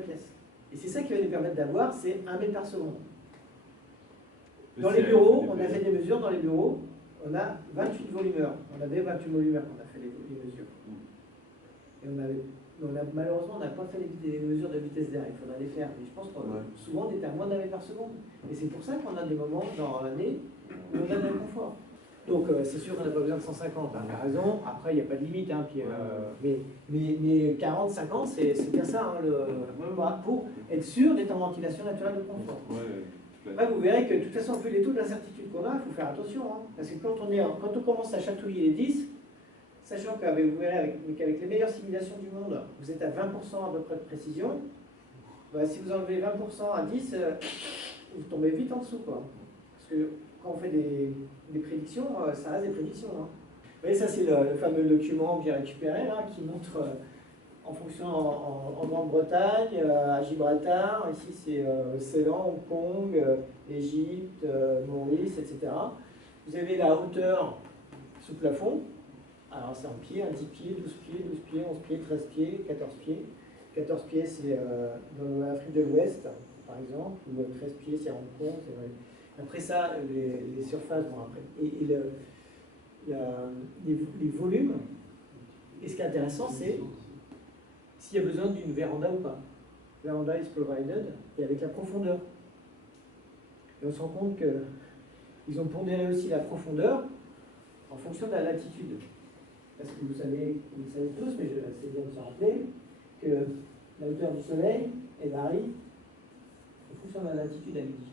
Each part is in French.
pièce. Et c'est ça qui va nous permettre d'avoir, c'est 1 mètre par seconde. Dans les bureaux, on a fait des mesures, dans les bureaux, on a 28 volumeurs. On avait 28 volumeurs quand on a fait les mesures. Et malheureusement, on n'a pas fait les mesures de vitesse d'air. Il faudrait les faire. Mais je pense que souvent, on est à moins d'1 mètre par seconde. Et c'est pour ça qu'on a des moments dans l'année où on a de l'inconfort. Donc, c'est sûr qu'on n'a pas besoin de 150. Hein. Il a raison. Après, il n'y a pas de limite. Hein, puis, mais 40, 50, c'est bien ça. Hein, pour être sûr d'être en ventilation naturelle de confort. Après, vous verrez que de toute façon, vu les taux d'incertitude qu'on a, il faut faire attention. Hein, parce que quand on commence à chatouiller les 10, sachant qu'avec les meilleures simulations du monde, vous êtes à 20% à peu près de précision, bah, si vous enlevez 20% à 10, vous tombez vite en dessous. Quoi. Parce que quand on fait des prédictions, ça reste des prédictions. Hein. Vous voyez, ça c'est le fameux document que j'ai récupéré, là, qui montre en fonction en Grande-Bretagne, à Gibraltar, ici c'est Ceylan, Hong Kong, Égypte, Maurice, etc. Vous avez la hauteur sous plafond. Alors c'est en pieds, 10 pieds, 12 pieds, 12 pieds, 11 pieds, 13 pieds, 14 pieds. 14 pieds c'est dans l'Afrique de l'Ouest, par exemple, ou 13 pieds c'est à Hong Kong. Après ça, les surfaces vont après. Et les volumes, et ce qui est intéressant c'est s'il y a besoin d'une véranda ou pas. Véranda is provided, et avec la profondeur. Et on se rend compte qu'ils ont pondéré aussi la profondeur en fonction de la latitude. Parce que vous savez tous, mais c'est bien de se rappeler, que la hauteur du soleil, elle varie en fonction de la latitude à midi.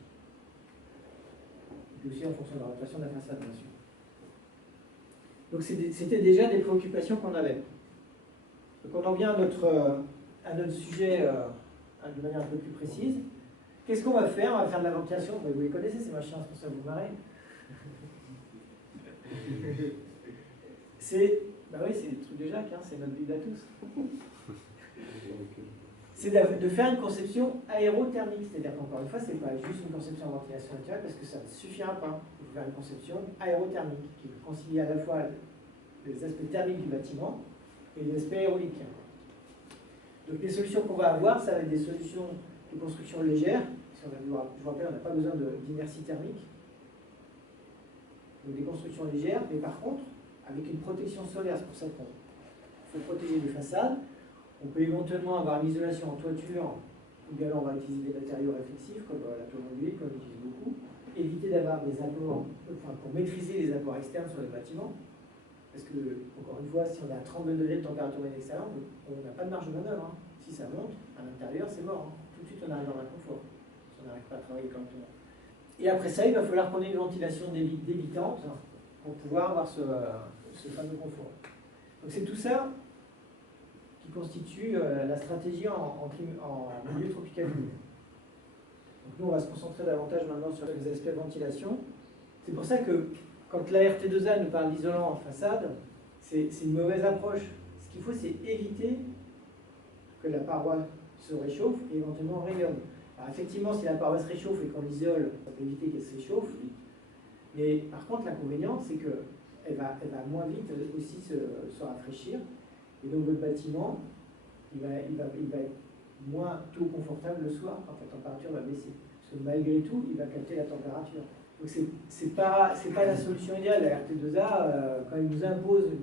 Et puis aussi en fonction de la rotation de la façade, bien sûr. Donc c'était déjà des préoccupations qu'on avait. Donc on en vient à notre sujet de manière un peu plus précise. Qu'est-ce qu'on va faire? On va faire de la ventilation. Vous les connaissez, ces machins, c'est pour ça que vous marrez. Bah oui, c'est le truc de Jacques, hein, c'est notre Bible à tous. C'est de faire une conception aérothermique, c'est-à-dire qu'encore une fois, ce n'est pas juste une conception en ventilation naturelle, parce que ça ne suffira pas. Il faut faire une conception aérothermique, qui concilie à la fois les aspects thermiques du bâtiment et les aspects aéroliques. Donc les solutions qu'on va avoir, ça va être des solutions de construction légère. Je vous rappelle, on n'a pas besoin d'inertie thermique. Donc des constructions légères, mais par contre, avec une protection solaire, c'est pour ça qu'il faut protéger les façades. On peut éventuellement avoir une isolation en toiture, ou bien alors on va utiliser des matériaux réflexifs, comme la toile ondulée, qu'on utilise beaucoup. Éviter d'avoir des apports, pour maîtriser les apports externes sur les bâtiments. Parce que, encore une fois, si on est à 32 degrés de température moyenne extérieure, on n'a pas de marge de manœuvre. Hein. Si ça monte, à l'intérieur, c'est mort. Hein. Tout de suite, on arrive dans l'inconfort. Si on n'arrive pas à travailler correctement. Et après ça, il va falloir qu'on ait une ventilation débitante pour pouvoir avoir ce fameux confort. Donc c'est tout ça qui constitue la stratégie en milieu tropical humide. Donc nous, on va se concentrer davantage maintenant sur les aspects de ventilation. C'est pour ça que quand la RT2A nous parle d'isolant en façade, c'est une mauvaise approche. Ce qu'il faut, c'est éviter que la paroi se réchauffe et éventuellement rayonne. Alors effectivement, si la paroi se réchauffe et qu'on l'isole, ça peut éviter qu'elle s'échauffe. Mais par contre, l'inconvénient, c'est qu'elle va moins vite aussi se rafraîchir. Et donc votre bâtiment, il va être moins tôt confortable le soir quand la température va baisser. Parce que malgré tout, il va capter la température. Donc c'est pas la solution idéale. La RT2A, quand ils nous imposent,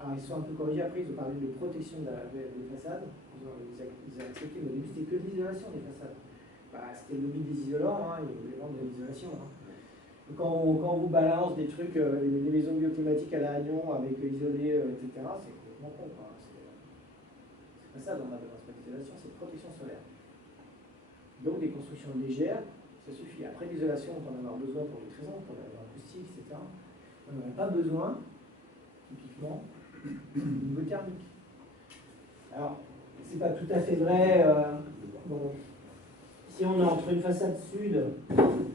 alors ils sont un peu corrigés après, ils ont parlé de protection des façades. Ils ont accepté, mais au début c'était que de l'isolation des façades. Bah, c'était le lobby des isolants, hein, ils voulaient vendre de l'isolation. Hein. Quand on vous balance des trucs, les maisons bioclimatiques à La Réunion avec isolés, etc., c'est complètement con. C'est pas ça dans la d'isolation, c'est protection solaire. Donc des constructions légères, ça suffit. Après l'isolation, on peut en avoir besoin pour les raisons, pour l'acoustique, etc. On n'en a pas besoin, typiquement, au niveau thermique. Alors, c'est pas tout à fait vrai. Bon, si on est entre une façade sud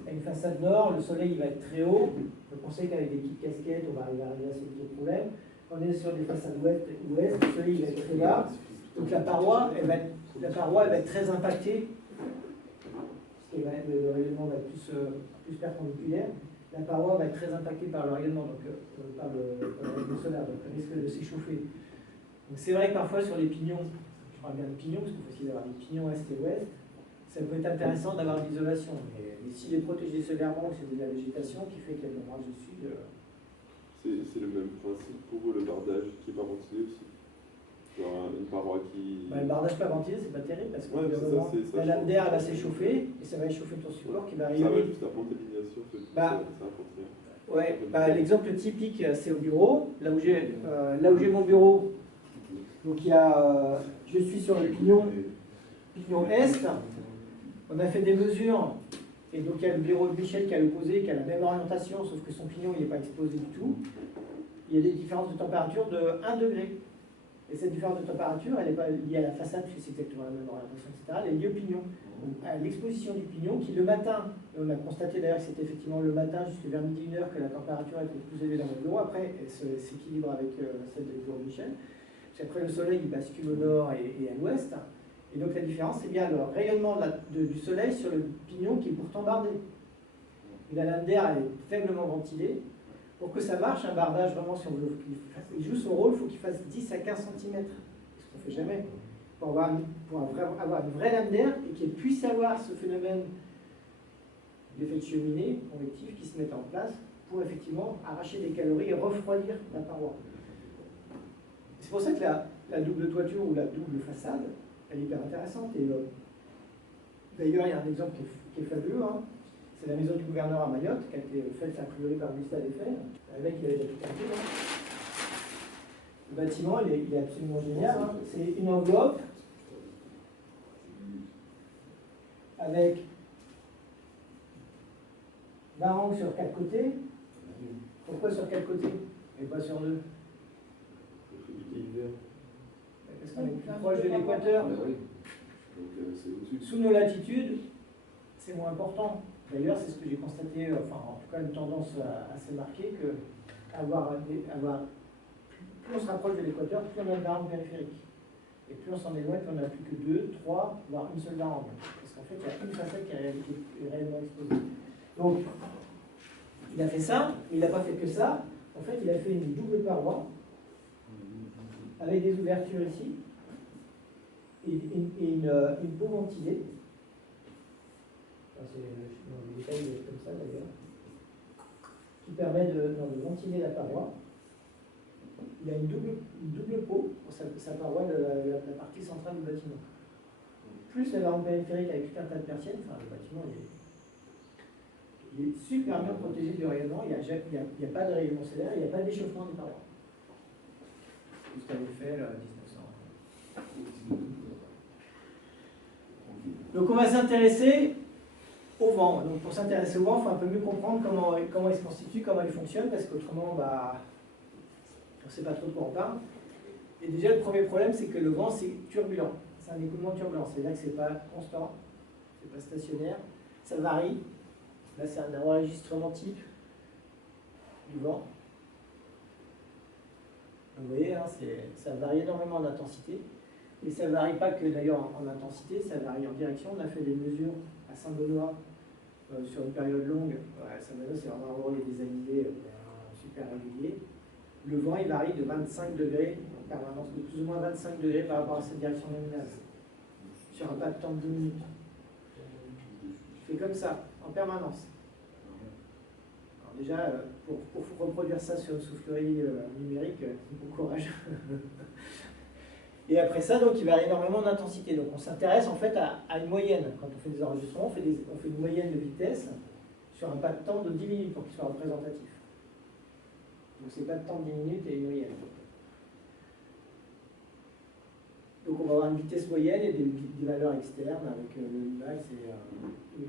et une façade nord, le soleil il va être très haut. On sait qu'avec des petites casquettes, on va arriver à résoudre le problème. Quand on est sur des façades ouest, le soleil il va être très bas. Donc la paroi, elle va être très impactée. Le rayonnement va être plus perpendiculaire. La paroi va être très impactée par le rayonnement, donc par le rayonnement solaire, donc elle risque de s'échauffer. Donc c'est vrai que parfois sur les pignons, parle bien de pignons, parce qu'il faut aussi avoir des pignons est et ouest, ça peut être intéressant d'avoir de l'isolation. Mais s'il est protégé solairement, c'est de la végétation qui fait qu'il y a de l'ombrage dessus. C'est le même principe pour le bardage qui n'est pas ventilé aussi. Genre une paroi qui. Le bardage pas ventilé, c'est pas terrible parce que la lame d'air va s'échauffer et ça va échauffer ton support qui va arriver. Ça va juste la contamination, ça apporte rien. Ouais, l'exemple typique, c'est au bureau. Là où j'ai mon bureau, donc je suis sur le pignon est. On a fait des mesures, et donc il y a le bureau de Michel qui a l'opposé, qui a la même orientation, sauf que son pignon n'est pas exposé du tout. Il y a des différences de température de 1 degré. Et cette différence de température, elle n'est pas liée à la façade, puisque c'est exactement la même orientation, etc. Elle est liée au pignon. Donc, à l'exposition du pignon, qui le matin, et on a constaté d'ailleurs que c'était effectivement le matin, jusqu'à vers midi, 1h, que la température était plus élevée dans mon bureau. Après, elle s'équilibre avec celle du bureau de Michel. Parce qu'après, le soleil, il bascule au nord et à l'ouest. Et donc la différence, c'est bien le rayonnement du soleil sur le pignon qui est pourtant bardé. Et la lame d'air, elle est faiblement ventilée. Pour que ça marche, un bardage, vraiment, si on veut qu'il joue son rôle, il faut qu'il fasse 10 à 15 cm. Ce qu'on ne fait jamais. Pour avoir une vraie lame d'air et qu'elle puisse avoir ce phénomène d'effet de cheminée convectif qui se met en place pour effectivement arracher des calories et refroidir la paroi. C'est pour ça que la double toiture ou la double façade, elle est hyper intéressante. Et d'ailleurs, il y a un exemple qui est fabuleux. Hein. C'est la maison du gouverneur à Mayotte, qui a été faite a priori par le ministère des Fers. Le mec, il avait déjà tout compris. Hein. Le bâtiment, il est absolument génial. Hein. C'est une enveloppe avec 20 angles sur 4 côtés. Pourquoi sur 4 côtés et pas sur 2? Parce qu'on est plus proche de l'équateur. Sous nos latitudes, c'est moins important. D'ailleurs, c'est ce que j'ai constaté, enfin, en tout cas, une tendance assez marquée, que plus on se rapproche de l'équateur, plus on a de varangue périphérique. Et plus on s'en éloigne, plus on n'a plus que 2, 3, voire une seule varangue. Parce qu'en fait, il y a une façade qui est réellement exposée. Donc, il a fait ça, mais il n'a pas fait que ça. En fait, il a fait une double paroi, avec des ouvertures ici, et une peau ventilée. Enfin, dans le détail, il est comme ça d'ailleurs, qui permet de ventiler la paroi. Il a une double peau pour sa paroi de la partie centrale du bâtiment. Plus la varangue périphérique avec tout un tas de persiennes, enfin, le bâtiment il est super bien protégé du rayonnement, il n'y a pas de rayonnement solaire, il n'y a pas d'échauffement des parois. Tout ce qu'avait fait le 1900. Donc on va s'intéresser au vent. Donc pour s'intéresser au vent, il faut un peu mieux comprendre comment il se constitue, comment il fonctionne, parce qu'autrement, on ne sait pas trop de quoi on parle. Et déjà, le premier problème, c'est que le vent, c'est turbulent. C'est un écoulement turbulent. C'est-à-dire que ce n'est pas constant, ce n'est pas stationnaire, ça varie. Là, c'est un enregistrement type du vent. Vous voyez, hein, ça varie énormément en intensité. Et ça ne varie pas que d'ailleurs en intensité, ça varie en direction. On a fait des mesures à Saint-Benoît sur une période longue. Saint-Benoît, c'est vraiment un endroit où il y a des anidés super réguliers. Le vent, il varie de 25 degrés en permanence, de plus ou moins 25 degrés par rapport à cette direction lumineuse, sur un pas de temps de 10 minutes. C'est comme ça, en permanence. Alors déjà, pour reproduire ça sur une soufflerie numérique, bon courage. Et après ça, donc, il varie énormément d'intensité. Donc on s'intéresse en fait à une moyenne. Quand on fait des enregistrements, on fait une moyenne de vitesse sur un pas de temps de 10 minutes pour qu'il soit représentatif. Donc c'est pas de temps de 10 minutes et une moyenne. Donc on va avoir une vitesse moyenne et des valeurs externes avec le max et le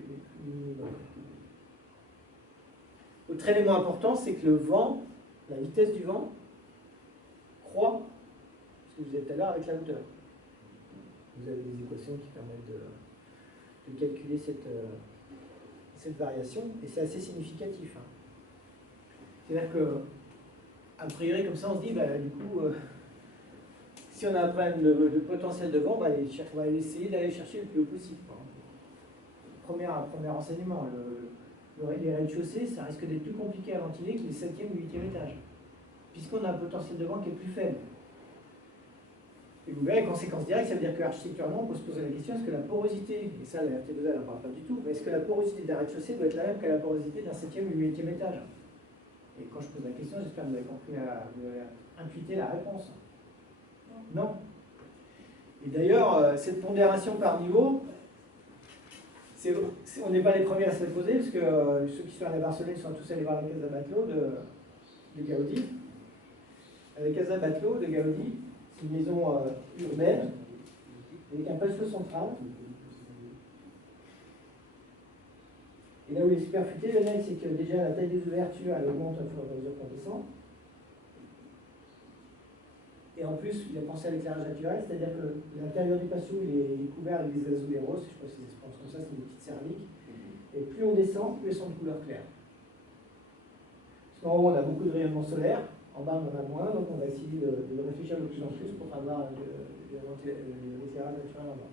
minimum. Autre élément important, c'est que le vent, la vitesse du vent, croît, ce que vous êtes tout à l'heure, avec la hauteur. Vous avez des équations qui permettent de calculer cette variation, et c'est assez significatif. Hein. C'est-à-dire que, a priori, comme ça, on se dit, du coup, si on a un problème de potentiel de vent, on va essayer d'aller chercher le plus haut possible. Premier renseignement, les rez-de-chaussée, ça risque d'être plus compliqué à ventiler que les 7e ou 8e étages, puisqu'on a un potentiel de vent qui est plus faible. Donc c'est pas de temps de 10 minutes et une moyenne. Donc, on va avoir une vitesse moyenne et des valeurs externes avec le max et le minimum. Autre élément important, c'est que le vent, la vitesse du vent, croît, ce que vous êtes tout à l'heure, avec la hauteur. Vous avez des équations qui permettent de calculer cette variation, et c'est assez significatif. C'est-à-dire que, a priori, comme ça, on se dit, du coup, si on a un problème de potentiel de vent, on va essayer d'aller chercher le plus haut possible. Premier renseignement, les rez-de-chaussée, ça risque d'être plus compliqué à ventiler que les 7e ou 8e étages, puisqu'on a un potentiel de vent qui est plus faible. Et vous verrez, conséquence directe, ça veut dire qu'architecturalement, on peut se poser la question, est-ce que la porosité, et ça la RT2A n'en parle pas du tout, mais est-ce que la porosité d'un rez-de-chaussée doit être la même que la porosité d'un 7e ou 8e étage? Et quand je pose la question, j'espère que vous avez compris, vous avez intuité la réponse. Non. Et d'ailleurs, cette pondération par niveau, on n'est pas les premiers à se la poser, parce que ceux qui sont allés à Barcelone sont tous allés voir la Casa Batlló de Gaudi. La Casa Batlló de Gaudi, c'est une maison urbaine, avec un patio central. Et là où il est super futé, le mec, c'est que déjà la taille des ouvertures, elle augmente au fur et à mesure qu'on descend. Et en plus, il a pensé à l'éclairage naturel, c'est-à-dire que l'intérieur du patio, il est couvert avec des azuleros, je ne sais pas si ça se prononce comme ça, c'est des petites céramiques. Et plus on descend, plus elles sont de couleur claire. Parce qu'en haut, on a beaucoup de rayonnement solaire, en bas, on en a moins, donc on va essayer de réfléchir de plus en plus pour avoir l'éclairage naturel en bas.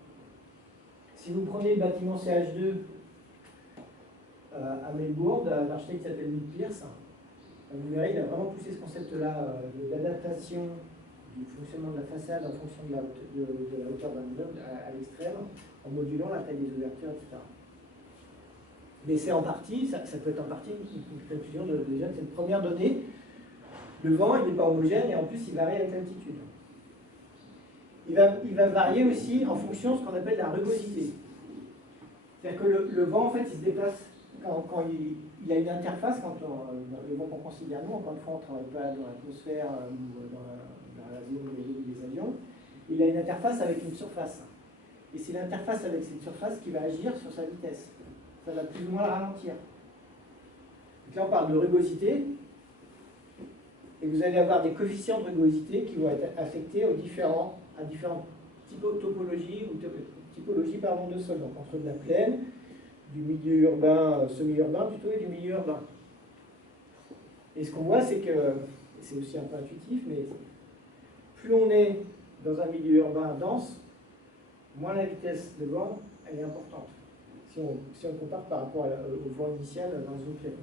Si vous prenez le bâtiment CH2 à Melbourne, l'architecte s'appelle Nick Pierce, vous verrez, il a vraiment poussé ce concept-là d'adaptation du fonctionnement de la façade en fonction de la hauteur d'un immeuble à l'extrême, en modulant la taille des ouvertures, etc. Mais c'est en partie, ça peut être en partie une conclusion déjà de cette première donnée. Le vent, il n'est pas homogène et en plus, il varie avec l'altitude. Il va varier aussi en fonction de ce qu'on appelle la rugosité. C'est-à-dire que le vent, en fait, il se déplace quand il a une interface, le vent qu'on considère nous, encore une fois, on ne travaille pas dans l'atmosphère ou dans la zone où il y a des avions, il a une interface avec une surface. Et c'est l'interface avec cette surface qui va agir sur sa vitesse. Ça va plus ou moins la ralentir. Donc là, on parle de rugosité. Et vous allez avoir des coefficients de rugosité qui vont être affectés à différentes topologies ou typologies de sol. Donc entre de la plaine, du milieu urbain, semi-urbain plutôt, et du milieu urbain. Et ce qu'on voit, c'est que, c'est aussi un peu intuitif, mais plus on est dans un milieu urbain dense, moins la vitesse de vent elle est importante. Si on compare par rapport au vent initial dans une plaine.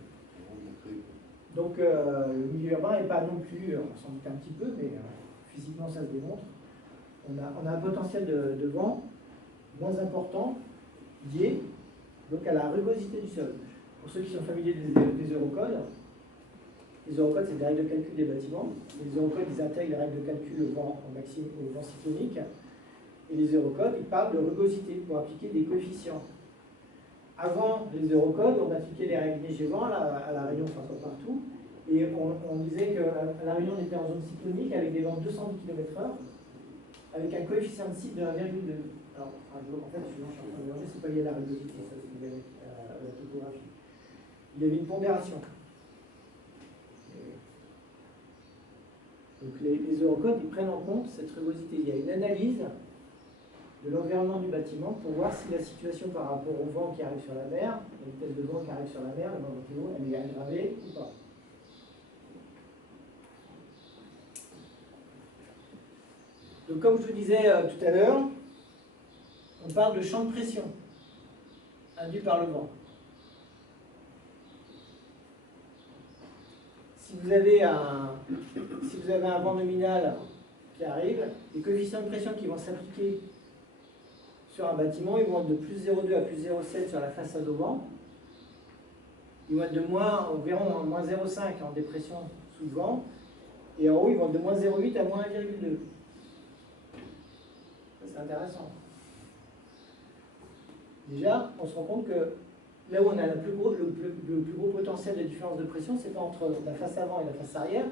Donc le milieu urbain n'est pas non plus, on s'en doute un petit peu, mais physiquement ça se démontre. On a un potentiel de vent moins important lié donc à la rugosité du sol. Pour ceux qui sont familiers des eurocodes, les eurocodes c'est des règles de calcul des bâtiments. Les eurocodes ils intègrent les règles de calcul au vent cyclonique. Et les eurocodes ils parlent de rugosité pour appliquer des coefficients. Avant les eurocodes, on appliquait les règles neige-vent à La Réunion, enfin pas partout, et on disait que La Réunion était en zone cyclonique avec des vents de 210 km/h, avec un coefficient de cycle de 1,2. Alors, en fait, je suis en train de mélanger, c'est pas lié à la rugosité, ça c'est lié à la topographie. Il y avait une pondération. Donc les eurocodes, ils prennent en compte cette rugosité. Il y a une analyse de l'environnement du bâtiment pour voir si la situation par rapport au vent qui arrive sur la mer, la vitesse de vent qui arrive sur la mer, le vent météo, elle est aggravée ou pas. Donc comme je vous disais tout à l'heure, on parle de champ de pression induit par le vent. Si vous avez un vent nominal qui arrive, les coefficients de pression qui vont s'appliquer sur un bâtiment, ils vont être de plus 0,2 à plus 0,7 sur la façade au vent. Ils vont être de environ moins 0,5 en dépression sous le vent. Et en haut, ils vont être de moins 0,8 à moins 1,2. C'est intéressant. Déjà, on se rend compte que là où on a le plus gros potentiel de différence de pression, c'est pas entre la face avant et la face arrière,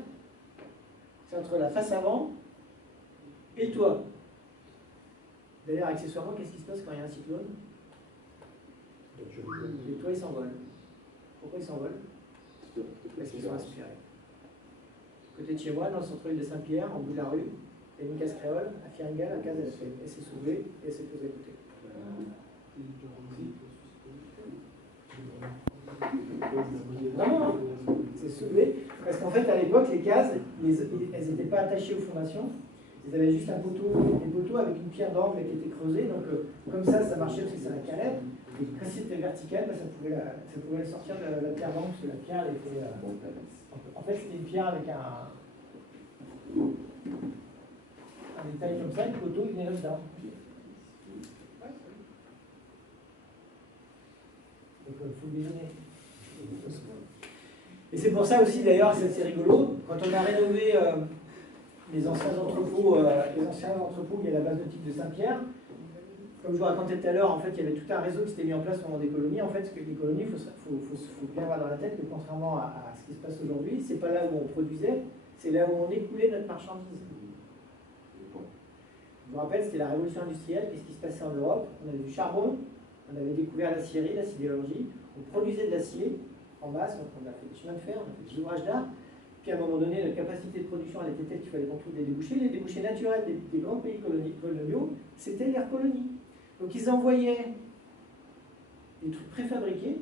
c'est entre la face avant et le toit. D'ailleurs, accessoirement, qu'est-ce qui se passe quand il y a un cyclone? Les toits, ils s'envolent. Pourquoi ils s'envolent? Parce qu'ils sont aspirés. À côté de chez moi, dans le centre-ville de Saint-Pierre, en bout de la rue, il y a une case créole, à Firinga, la case, elle s'est soulevée et elle s'est posée à côté. Non, c'est soulevé. Parce qu'en fait, à l'époque, les cases, elles n'étaient pas attachées aux fondations. Ils avaient juste des poteaux avec une pierre d'angle qui était creusée. Donc, comme ça marchait parce que c'est la carrette. Et quand c'était vertical, ça pouvait sortir de la pierre d'angle parce que la pierre, elle était. En fait, c'était une pierre avec un des tailles comme ça, une photo, il venait là-dedans. Donc il faut déjeuner. Et c'est pour ça aussi d'ailleurs, c'est rigolo, quand on a rénové les anciens entrepôts, il y a la base nautique de Saint-Pierre. Comme je vous racontais tout à l'heure, en fait, il y avait tout un réseau qui s'était mis en place au moment des colonies. En fait, ce que les colonies, il faut bien avoir dans la tête que contrairement à ce qui se passe aujourd'hui, c'est pas là où on produisait, c'est là où on écoulait notre marchandise. Je vous rappelle, c'était la révolution industrielle. Qu'est-ce qui se passait en Europe? On avait du charbon, on avait découvert l'acierie, la sidérurgie, on produisait de l'acier en masse, donc on a fait des chemins de fer, on a fait des ouvrages d'art. Puis à un moment donné, notre capacité de production elle était telle qu'il fallait qu'on trouve des débouchés. Les débouchés naturels des grands pays coloniaux, c'était les colonies. Donc ils envoyaient des trucs préfabriqués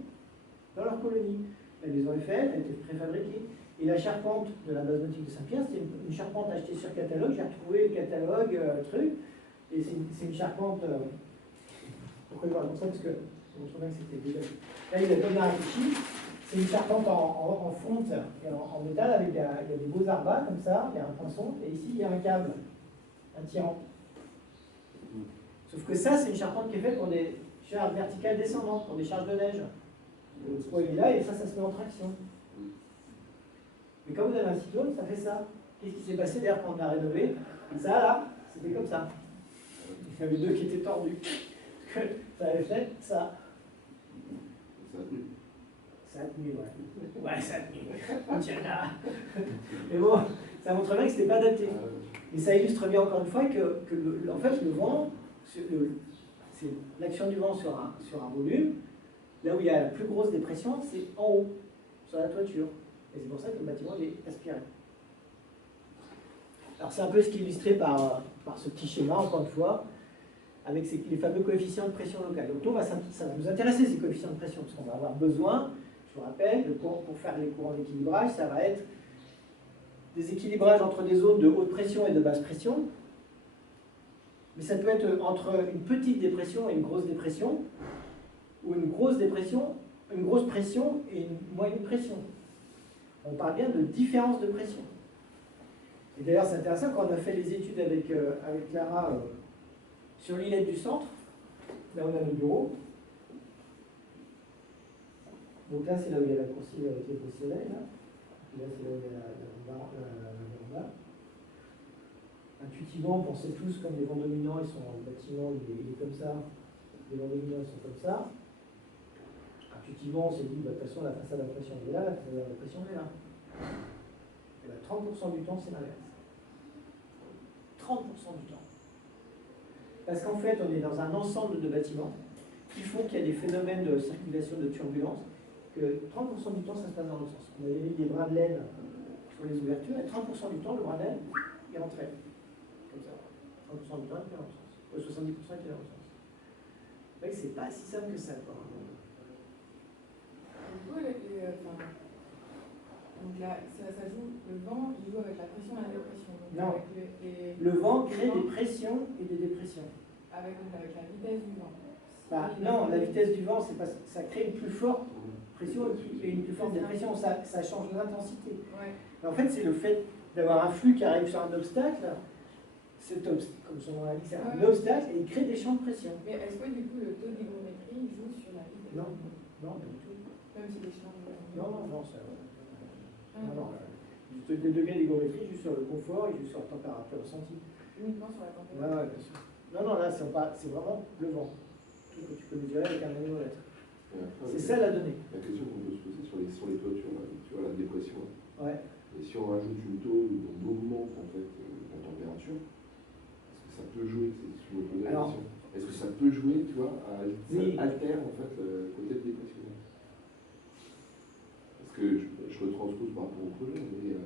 dans leurs colonies. La maison Eiffel, elle était préfabriquée. Et la charpente de la base nautique de Saint-Pierre, c'était une charpente achetée sur catalogue. J'ai retrouvé le catalogue, truc. Et c'est une charpente. Pourquoi je vous raconte ça? Parce que je me souviens que c'était déjà. Là, il a comme réfléchi. C'est une charpente en fonte et en métal avec il y a des beaux arbats comme ça. Il y a un poinçon. Et ici, il y a un câble, un tirant. Sauf que ça, c'est une charpente qui est faite pour des charges verticales descendantes, pour des charges de neige. Le poids est là et ça se met en traction. Mais quand vous avez un cyclone, ça fait ça. Qu'est-ce qui s'est passé d'ailleurs quand on a rénové? Ça là, c'était comme ça. Il y avait deux qui étaient tordus. Parce que ça avait fait ça. Ça a tenu. Ça a tenu, ouais. Ouais, ça a tenu. Tiens là. Mais bon, ça montre bien que c'était pas adapté. Et ça illustre bien encore une fois que en fait, le vent, c'est l'action du vent sur un volume. Là où il y a la plus grosse dépression, c'est en haut, sur la toiture. Et c'est pour ça que le bâtiment est aspiré. Alors c'est un peu ce qui est illustré par ce petit schéma, encore une fois, avec les fameux coefficients de pression locale. Donc nous, ça va nous intéresser ces coefficients de pression, parce qu'on va avoir besoin, je vous rappelle, pour faire les courants d'équilibrage, ça va être des équilibrages entre des zones de haute pression et de basse pression. Mais ça peut être entre une petite dépression et une grosse dépression, ou une grosse dépression, une grosse pression et une moyenne pression. On parle bien de différence de pression. Et d'ailleurs, c'est intéressant, quand on a fait les études avec Clara sur l'îlette du centre, là où on a le bureau. Donc là, c'est là où il y a la coursive avec les beaux soleils. Là, c'est là où il y a la véranda. Intuitivement, on pensait tous comme les vents dominants, ils sont dans le bâtiment, il est comme ça. Les vents dominants, ils sont comme ça. Intuitivement, on s'est dit, de toute façon, la façade à pression est là, la façade à pression est là. Et bien, 30% du temps, c'est l'inverse. 30% du temps. Parce qu'en fait, on est dans un ensemble de bâtiments qui font qu'il y a des phénomènes de circulation, de turbulence, que 30% du temps, ça se passe dans l'autre sens. On avait mis des brins de laine sur les ouvertures, et 30% du temps, le brin de laine, il rentrait. Comme ça. 30% du temps, il est dans l'autre sens. 70% qui est dans l'autre sens. En fait, c'est pas si simple que ça, quoi. Donc là, ça joue, le vent, il joue avec la pression et la dépression. Donc Non. avec Le vent crée des pressions et des dépressions. Avec la vitesse du vent. Bah, non, la vitesse du vent, c'est pas, ça crée une plus forte pression et une plus forte dépression. Ça change l'intensité. Ouais. En fait, c'est le fait d'avoir un flux qui arrive sur un obstacle. Comme son nom l'indique, c'est un obstacle et il crée des champs de pression. Mais est-ce que du coup, le taux d'hygrométrie joue sur la vitesse? Non, non, pas du tout. Même si les champs. Non, ça. Non. Le degré d'hygrométrie joue sur le confort et joue sur la température ressentie. Uniquement sur la température. Ouais, bien sûr. Non, là, c'est vraiment le vent. Tout ce que tu peux mesurer avec un anémomètre. C'est ça la donnée. La question qu'on peut se poser sur les toitures, là, tu vois, la dépression. Ouais. Et si on rajoute une taux, on augmente en fait la température, est-ce que ça peut jouer? Si je me pose la question. Est-ce que ça peut jouer, tu vois, ça altère en fait le côté de dépression? Parce que je retranspose par rapport au projet, mais.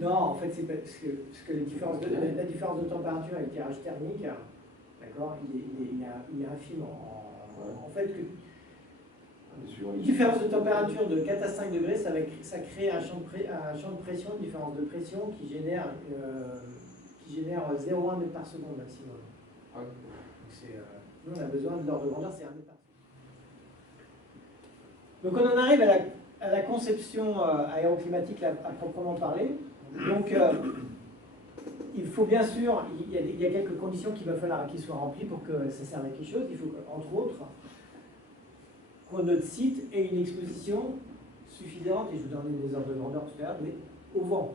Non, en fait, c'est parce que la différence de température et le tirage thermique, d'accord, il y a un film en fait que. Une différence de température de 4 à 5 degrés, ça crée un champ de pression, une différence de pression qui génère 0,1 mètre par seconde maximum. Ah. Nous, on a besoin de l'ordre de grandeur, c'est 1 mètre par seconde. Donc on en arrive à la conception aéroclimatique à proprement parler. Donc il faut bien sûr, il y a quelques conditions qu'il va falloir qu'ils soient remplies pour que ça serve à quelque chose. Il faut, entre autres, que notre site ait une exposition suffisante, et je vous donnerai des ordres de grandeur tout à l'heure, mais au vent.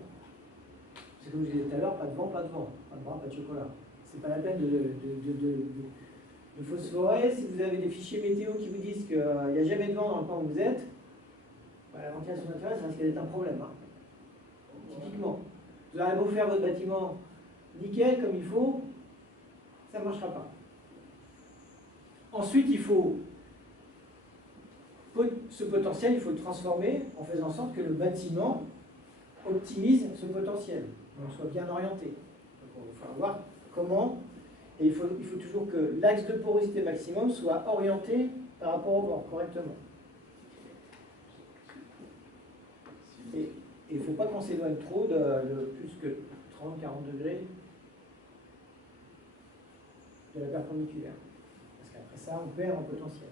C'est comme je disais tout à l'heure, pas de vent, pas de vent. Pas de vent, pas de chocolat. C'est pas la peine de phosphorer. Si vous avez des fichiers météo qui vous disent qu'il n'y a jamais de vent dans le coin où vous êtes, bah, la ventilation naturelle, ça risque d'être un problème. Hein. Typiquement. Vous aurez beau faire votre bâtiment nickel comme il faut, ça ne marchera pas. Ensuite, il faut ce potentiel, il faut le transformer en faisant en sorte que le bâtiment optimise ce potentiel, donc soit bien orienté. Donc, il faut voir comment, et il faut toujours que l'axe de porosité maximum soit orienté par rapport au vent correctement. Et il ne faut pas qu'on s'éloigne trop de plus que 30-40 degrés de la perpendiculaire. Parce qu'après ça, on perd en potentiel.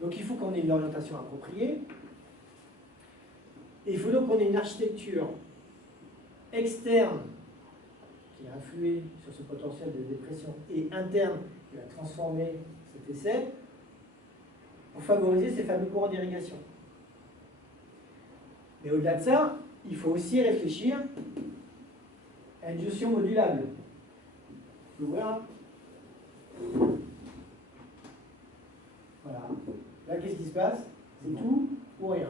Donc il faut qu'on ait une orientation appropriée. Et il faut donc qu'on ait une architecture externe qui a influé sur ce potentiel de dépression et interne qui va transformer cet essai pour favoriser ces fameux courants d'irrigation. Mais au-delà de ça, il faut aussi réfléchir à une gestion modulable. Je peux ouvrir. Voilà. Là, qu'est-ce qui se passe? C'est tout ou rien.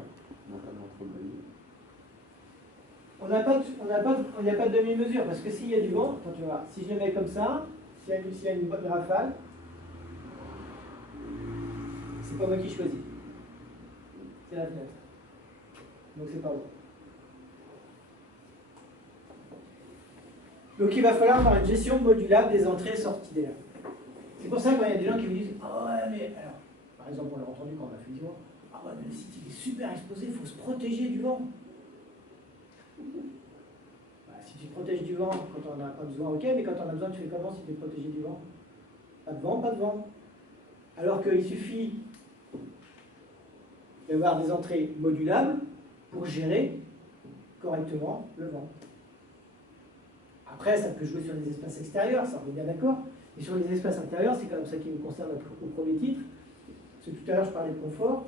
Il n'y a pas de demi-mesure, parce que s'il y a du vent, quand tu vois, si je le mets comme ça, s'il y a une bonne rafale, c'est pas moi qui choisis. C'est la fenêtre. Donc c'est pas bon. Donc il va falloir avoir une gestion modulable des entrées et sorties d'air. C'est pour ça qu'il y a des gens qui me disent « Ah ouais, mais alors, par exemple, on l'a entendu quand on a fait du vent, ah ouais, mais le site il est super exposé, il faut se protéger du vent. » Si tu te protèges du vent quand on n'a pas besoin, ok, mais quand on a besoin, tu fais comment si tu es protégé du vent? Pas de vent, pas de vent. Alors qu'il suffit d'avoir des entrées modulables pour gérer correctement le vent. Après, ça peut jouer sur les espaces extérieurs, ça on est bien d'accord, mais sur les espaces intérieurs, c'est quand même ça qui nous concerne au premier titre. Parce que tout à l'heure, je parlais de confort.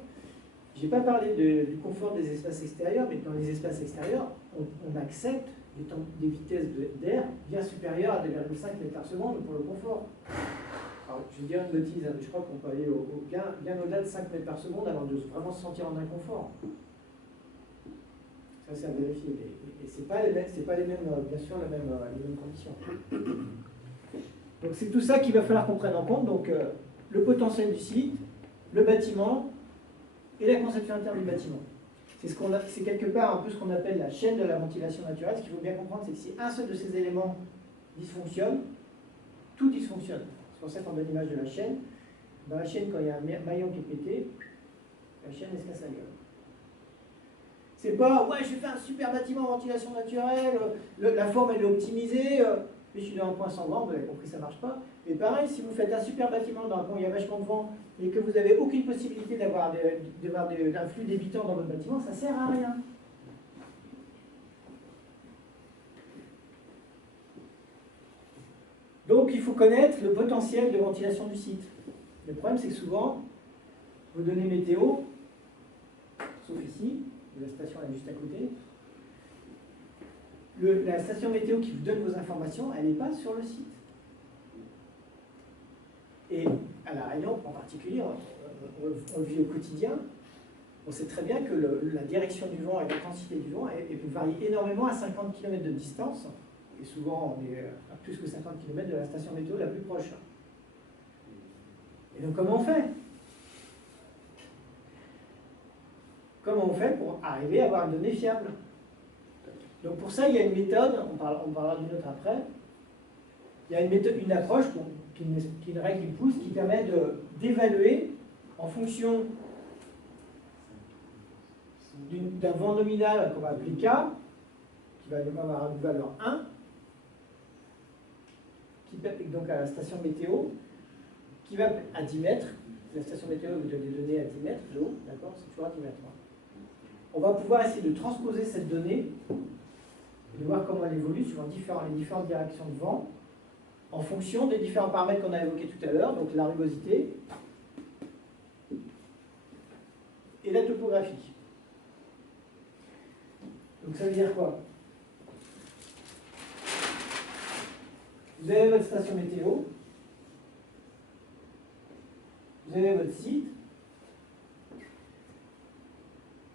Je n'ai pas parlé du confort des espaces extérieurs, mais dans les espaces extérieurs, on accepte des vitesses d'air bien supérieures à 2,5 mètres par seconde pour le confort. Alors, je vais dire une bêtise, mais je crois qu'on peut aller bien au-delà de 5 mètres par seconde avant de vraiment se sentir en inconfort. Ça, c'est à vérifier. Et ce n'est pas les mêmes, bien sûr, les mêmes conditions. Donc, c'est tout ça qu'il va falloir qu'on prenne en compte. Donc, le potentiel du site, le bâtiment et la conception interne du bâtiment. C'est quelque part un peu ce qu'on appelle la chaîne de la ventilation naturelle. Ce qu'il faut bien comprendre, c'est que si un seul de ces éléments dysfonctionne, tout dysfonctionne. C'est pour ça qu'on donne l'image de la chaîne. Dans la chaîne, quand il y a un maillon qui est pété, la chaîne elle se casse la gueule. C'est pas, ouais, je vais faire un super bâtiment en ventilation naturelle, la forme elle est optimisée, mais je suis dans un point sans vent, vous avez compris, ça ne marche pas. Mais pareil, si vous faites un super bâtiment dans un point où il y a vachement de vent et que vous n'avez aucune possibilité d'avoir un flux débitant dans votre bâtiment, ça ne sert à rien. Donc il faut connaître le potentiel de ventilation du site. Le problème, c'est que souvent, vos données météo, sauf ici, la station est juste à côté, la station météo qui vous donne vos informations, elle n'est pas sur le site. Et à La Réunion, en particulier, on le vit au quotidien, on sait très bien que la direction du vent et l'intensité du vent peut varier énormément à 50 km de distance, et souvent on est à plus que 50 km de la station météo la plus proche. Et donc comment on fait? Comment on fait pour arriver à avoir une donnée fiable? Donc pour ça, il y a une méthode, on parlera d'une autre après, il y a une approche qui est une règle qui pousse, qui permet d'évaluer en fonction d'un vent nominal qu'on va appeler K, qui va avoir une valeur 1, donc à la station météo, qui va à 10 mètres, la station météo vous donne des données à 10 mètres de haut, d'accord, c'est toujours à 10 mètres. On va pouvoir essayer de transposer cette donnée et de voir comment elle évolue suivant les différentes directions de vent, en fonction des différents paramètres qu'on a évoqués tout à l'heure, donc la rugosité et la topographie. Donc ça veut dire quoi? Vous avez votre station météo, vous avez votre site.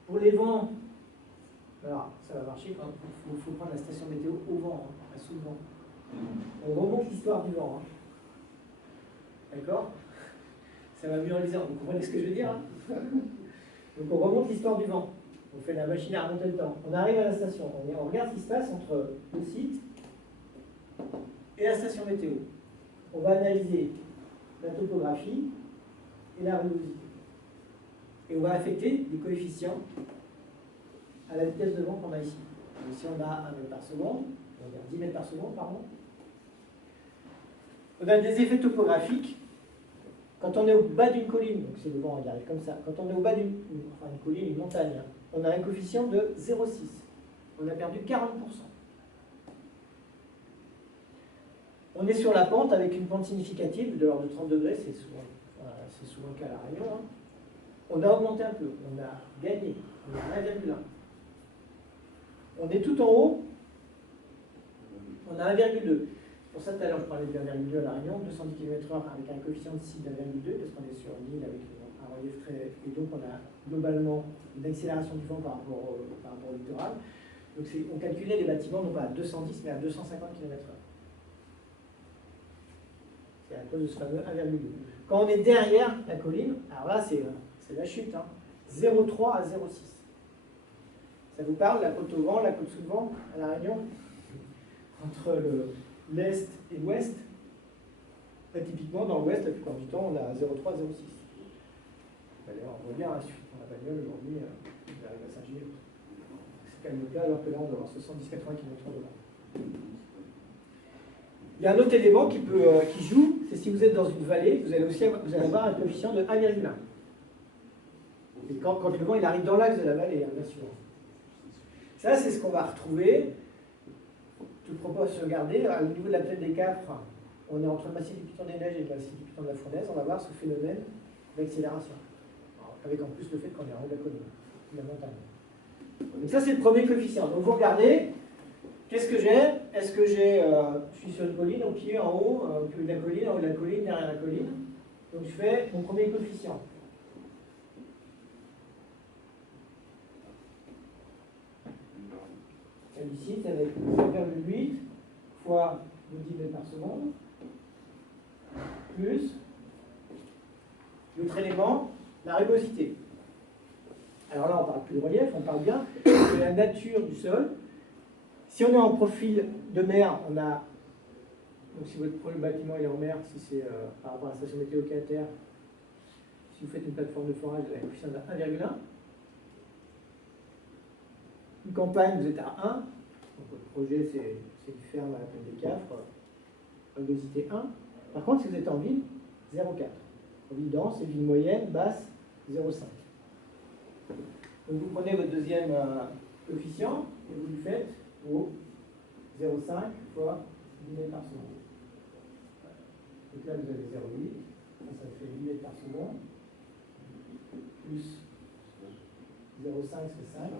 Pour les vents, alors ça va marcher quand il faut prendre la station météo au vent, hein, sous le vent. On remonte l'histoire du vent. Hein. D'accord? Ça va mieux en lisant, vous comprenez ce que je veux dire hein? Donc on remonte l'histoire du vent. On fait la machine à remonter le temps. On arrive à la station, on regarde ce qui se passe entre le site et la station météo. On va analyser la topographie et la rugosité. Et on va affecter des coefficients à la vitesse de vent qu'on a ici. Donc, si on a 1 mètre par seconde, on va dire 10 mètres par seconde, pardon. On a des effets topographiques. Quand on est au bas d'une colline, donc c'est le vent, il arrive comme ça. Quand on est au bas d'une colline, une montagne, hein, on a un coefficient de 0,6. On a perdu 40%. On est sur la pente avec une pente significative de l'ordre de 30 degrés, c'est souvent le cas à La Réunion. Hein. On a augmenté un peu, on a gagné, on a 1,1. On est tout en haut, on a 1,2. C'est pour ça tout à l'heure je parlais de 1,2 à La Réunion, 210 km/h avec un coefficient de 6 d'A,2 parce qu'on est sur une île avec un relief très... Et donc on a globalement une accélération du vent par rapport au littoral. Donc on calculait les bâtiments non pas à 210 mais à 250 km/h. C'est à cause de ce fameux 1,2. Quand on est derrière la colline, alors là c'est la chute, hein, 0,3 à 0,6. Ça vous parle, la côte au vent, la côte sous le vent, à La Réunion? Entre l'est et l'ouest, typiquement dans l'ouest, la plupart du temps, on a 0,3 à 0,6. D'ailleurs, on voit bien, hein, si on prend la bagnole aujourd'hui, on arrive à Saint-Gilles. C'est quand même le cas, alors que là, on doit avoir 70-80 km/h de vent. Il y a un autre élément qui joue, c'est si vous êtes dans une vallée, vous allez avoir un coefficient de 1,1. Et quand le vent il arrive dans l'axe de la vallée, hein, bien sûr. Ça, c'est ce qu'on va retrouver. Je te propose de regarder, au niveau de la plaine des Cafres, on est entre le massif du Piton des Neiges et le massif du Piton de la Fournaise, on va voir ce phénomène d'accélération. Avec en plus le fait qu'on est en haut de la colline, de la montagne. Donc ça, c'est le premier coefficient. Donc vous regardez, qu'est-ce que j'ai? Est-ce que je suis sur une colline, au pied, en haut, au pied de la colline, en haut de la colline, derrière la colline. Donc je fais mon premier coefficient. Ici, c'est avec 7,8 fois le 10 mètres par seconde, plus l'autre élément, la rugosité. Alors là, on ne parle plus de relief, on parle bien de la nature du sol. Si on est en profil de mer, on a, donc si votre premier bâtiment est en mer, si c'est par rapport à la station météo qui est à terre, si vous faites une plateforme de forage, vous avez un coefficient de 1,1. Une campagne, vous êtes à 1. Donc votre projet, c'est une ferme à la plaine des Cafres. Rugosité 1. Par contre, si vous êtes en ville, 0,4. En ville dense et ville moyenne, basse, 0,5. Donc vous prenez votre deuxième coefficient et vous le faites au 0,5 fois 10 mètres par seconde. Donc là, vous avez 0,8. Ça fait 10 mètres par seconde. Plus 0,5, c'est 5.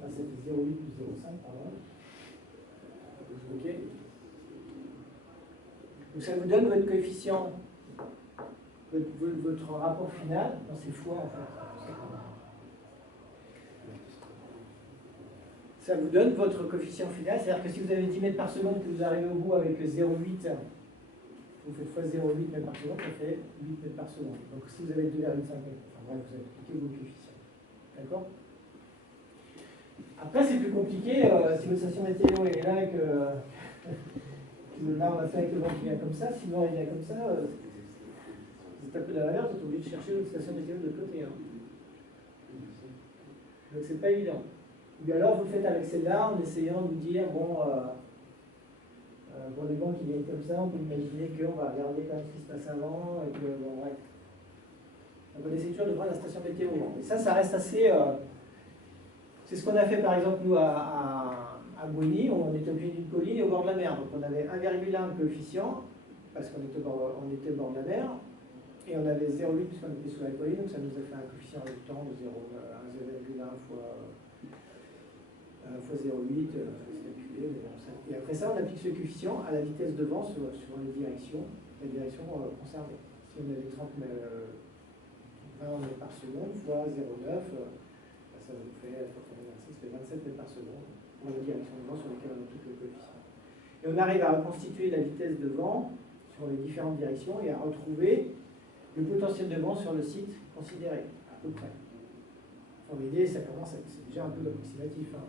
Ça c'était 0,8 plus 0,5, pardon. Ok. Donc ça vous donne votre coefficient, votre rapport final. Non, c'est fois en fait. Ça vous donne votre coefficient final. C'est-à-dire que si vous avez 10 mètres par seconde, que vous arrivez au bout avec 0,8, vous faites fois 0,8 mètres par seconde, ça fait 8 mètres par seconde. Donc si vous avez 2,5 mètres, enfin bref, vous appliquez vos coefficients. D'accord? Après, c'est plus compliqué. Si votre station météo est là et que là, on a fait avec le vent qui vient comme ça. Si le vent vient comme ça, vous tapez dans la mer, vous êtes obligé de chercher votre station météo de l'autre côté. Hein. Donc, c'est pas évident. Ou alors, vous le faites avec celle-là en essayant de vous dire bon, pour les vents qui viennent comme ça, on peut imaginer qu'on va regarder quand même ce qui se passe avant et que, bon, ouais. Donc, on essaie toujours de prendre la station météo. Mais ça reste assez. C'est ce qu'on a fait par exemple nous à Bouigny, où on était au pied d'une colline et au bord de la mer. Donc on avait 1,1 coefficient, parce qu'on était au bord de la mer, et on avait 0,8 puisqu'on était sous la colline, donc ça nous a fait un coefficient résultant de 0,1 fois 0,8, et après ça on applique ce coefficient à la vitesse de vent sur les directions conservées. Si on avait 20 mètres par seconde fois 0,9, ça nous fait 27 mètres par seconde pour la direction de vent sur laquelle on applique le coefficient. Et on arrive à reconstituer la vitesse de vent sur les différentes directions et à retrouver le potentiel de vent sur le site considéré, à peu près. Enfin, l'idée, ça commence à être, c'est déjà un peu approximatif. Hein.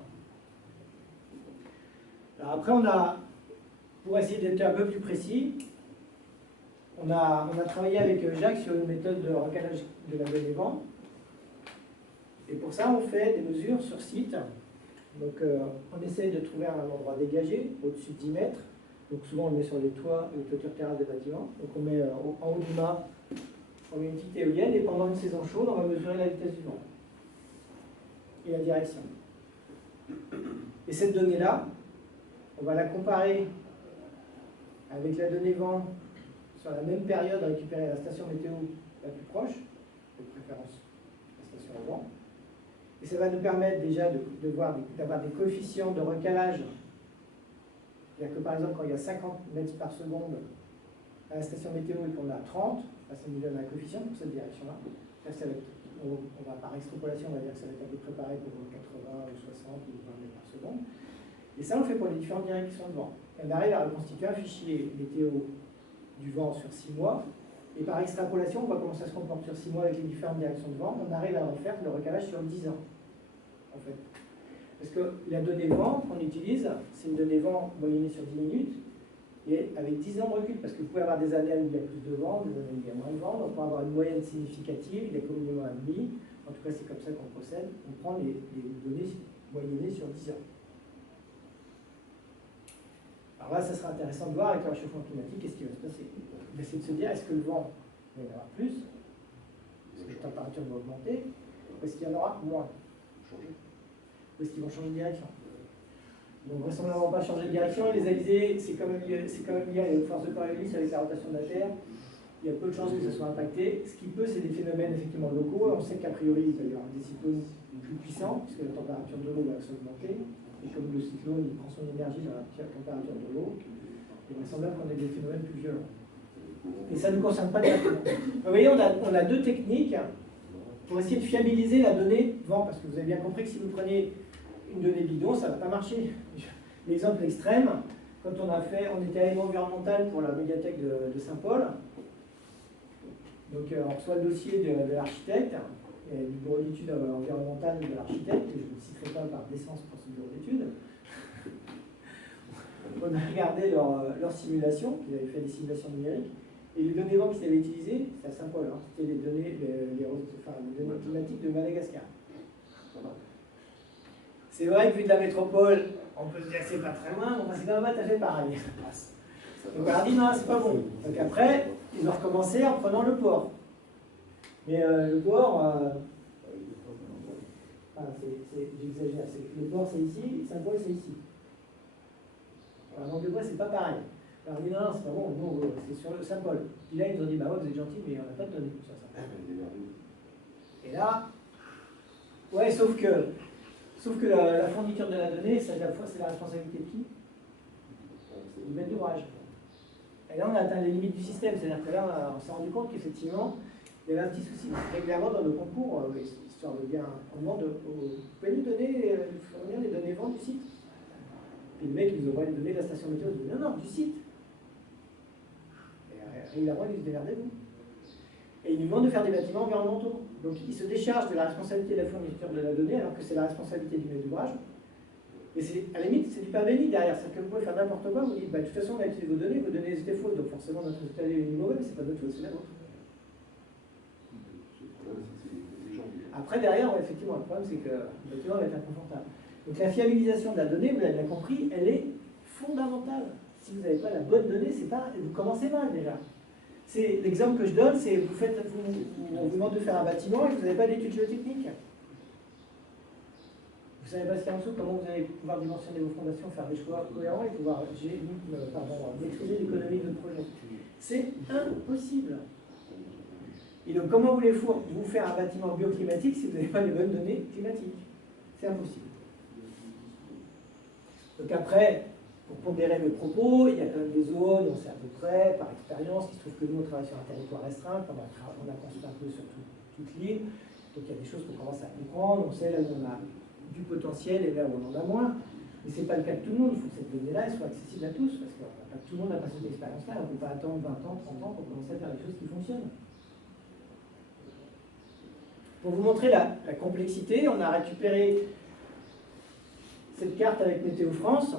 Alors après, pour essayer d'être un peu plus précis, on a travaillé avec Jacques sur une méthode de recalage de la donnée vent. Et pour ça, on fait des mesures sur site. Donc, on essaie de trouver un endroit dégagé, au-dessus de 10 mètres. Donc, souvent, on le met sur les toits, les toitures terrasses des bâtiments. Donc, on met en haut du mât, on met une petite éolienne, et pendant une saison chaude, on va mesurer la vitesse du vent et la direction. Et cette donnée-là, on va la comparer avec la donnée vent sur la même période récupérée à la station météo la plus proche, de préférence la station au vent. Et ça va nous permettre déjà d'avoir des coefficients de recalage. C'est-à-dire que par exemple, quand il y a 50 mètres par seconde à la station météo et qu'on a 30, ça nous donne un coefficient pour cette direction-là. On va par extrapolation, on va dire que ça va être à peu près pareil pour 80 ou 60 ou 20 mètres par seconde. Et ça, on le fait pour les différentes directions de vent. Et on arrive à reconstituer un fichier météo du vent sur 6 mois. Et par extrapolation, on voit comment ça se comporte sur 6 mois avec les différentes directions de vent. On arrive à refaire le recalage sur 10 ans, en fait. Parce que la donnée vent qu'on utilise, c'est une donnée vent moyennée sur 10 minutes, et avec 10 ans de recul, parce que vous pouvez avoir des années où il y a plus de vent, des années où il y a moins de vent, donc pour avoir une moyenne significative, il y a communément un demi, en tout cas c'est comme ça qu'on procède, on prend les données moyennées sur 10 ans. Alors là, ça sera intéressant de voir avec le réchauffement climatique, qu'est-ce qui va se passer. On va essayer de se dire, est-ce que le vent va y en avoir plus, est-ce que la température va augmenter, ou est-ce qu'il y en aura moins, ou est-ce qu'ils vont changer de direction. Donc vraisemblablement pas changer de direction, et les alizés, c'est quand même lié à une force de Coriolis avec la rotation de la Terre. Il y a peu de chances que ça soit impacté. Ce qui peut, c'est des phénomènes effectivement locaux. On sait qu'a priori, il va y avoir des cyclones plus puissants, puisque la température de l'eau va s'augmenter. Et comme le cyclone il prend son énergie dans la température de l'eau, il est vraisemblable qu'on ait des phénomènes plus violents. Et ça ne nous concerne pas directement. Vous voyez, on a deux techniques pour essayer de fiabiliser la donnée vent, parce que vous avez bien compris que si vous prenez une donnée bidon, ça ne va pas marcher. L'exemple extrême, quand on était à l'aide environnementale pour la médiathèque de Saint-Paul, donc on reçoit le dossier de l'architecte, et du bureau d'études environnementales de l'architecte, et je ne le citerai pas par décence pour ce bureau d'études. On a regardé leur simulation, ils avaient fait des simulations numériques, et les données vent qu'ils avaient utilisées, c'était à Saint-Paul, hein, c'était les données climatiques de Madagascar. C'est vrai que vu de la métropole, on peut se dire que c'est pas très loin, mais c'est quand même tout à fait pareil. Donc on a dit non, c'est pas bon. Donc après, ils ont recommencé en prenant le port. Mais le port, j'exagère, le port c'est ici, Saint-Paul c'est ici. Alors donc de bois c'est pas pareil. Alors on dit non, c'est pas bon, non, c'est sur le Saint-Paul. Puis là ils nous ont dit bah ouais vous êtes gentils mais on n'a pas de données sur ça. Et là, ouais sauf que la fourniture de la donnée, c'est la responsabilité de qui? Du maître d'ouvrage. Et là, on a atteint les limites du système. C'est-à-dire que là, on s'est rendu compte qu'effectivement, il y avait un petit souci. Régulièrement, dans nos concours, histoire de bien, on demande vous pouvez nous fournir les données vent du site? Puis le mec, il nous envoie les données de la station météo. Il dit non, du site. Et régulièrement, il dit démerdez-vous. Et il nous demande de faire des bâtiments environnementaux. Donc il se décharge de la responsabilité de la fourniture de la donnée, alors que c'est la responsabilité du maître d'ouvrage. Et à la limite, c'est du pain béni derrière. C'est-à-dire que vous pouvez faire n'importe quoi, vous dites, bah, de toute façon, on a utilisé vos données étaient fausses, donc forcément notre résultat est mauvais, mais c'est pas notre faute, c'est la vôtre. Après, derrière, effectivement, le problème, c'est que le bâtiment va être inconfortable. Donc la fiabilisation de la donnée, vous l'avez bien compris, elle est fondamentale. Si vous n'avez pas la bonne donnée, vous commencez mal déjà. L'exemple que je donne, c'est on vous demande de faire un bâtiment et vous n'avez pas d'études géotechniques. Vous savez pas ce qu'il y a en dessous, comment vous allez pouvoir dimensionner vos fondations, faire des choix cohérents et pouvoir maîtriser l'économie de votre projet. C'est impossible. Et donc, comment voulez-vous faire un bâtiment bioclimatique si vous n'avez pas les bonnes données climatiques? C'est impossible. Donc après, pour pondérer mes propos, il y a quand même des zones, on sait à peu près, par expérience, il se trouve que nous, on travaille sur un territoire restreint, on a construit un peu sur toute l'île, donc il y a des choses qu'on commence à comprendre, on sait là où on a du potentiel et là où on en a moins, mais ce n'est pas le cas de tout le monde, il faut que cette donnée-là soit accessible à tous, parce que tout le monde n'a pas cette expérience-là, on ne peut pas attendre 20 ans, 30 ans pour commencer à faire des choses qui fonctionnent. Pour vous montrer la complexité, on a récupéré cette carte avec Météo France.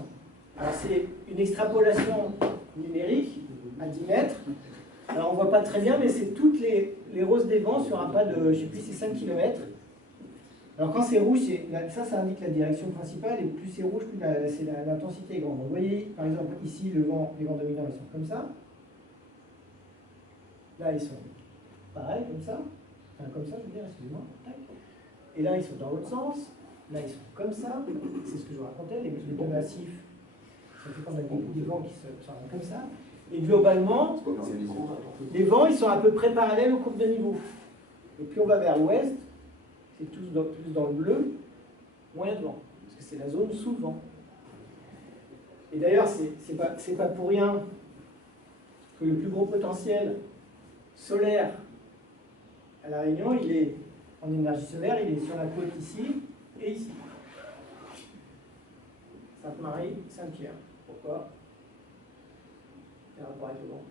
Alors c'est une extrapolation numérique à 10 mètres. Alors on ne voit pas très bien, mais c'est toutes les roses des vents sur un pas de, je ne sais plus, c'est 5 km. Alors quand c'est rouge, ça indique la direction principale, et plus c'est rouge, plus l'intensité est grande. Donc, vous voyez, par exemple, ici, les vents dominants, ils sont comme ça. Là, ils sont pareils, comme ça. Enfin, comme ça, je veux dire, excusez-moi. Et là, ils sont dans l'autre sens. Là, ils sont comme ça. C'est ce que je vous racontais, les deux massifs. Ça fait qu'on a des vents qui sont comme ça. Et globalement, les vents, ils sont à peu près parallèles aux courbes de niveau. Et plus on va vers l'ouest, c'est plus dans le bleu, moins il y a de vent. Parce que c'est la zone sous le vent. Et d'ailleurs, c'est pas pour rien que le plus gros potentiel solaire à La Réunion, il est en énergie solaire, il est sur la côte ici et ici. Sainte-Marie, Saint-Pierre. Pourquoi? Il y a un rapport avec le vent.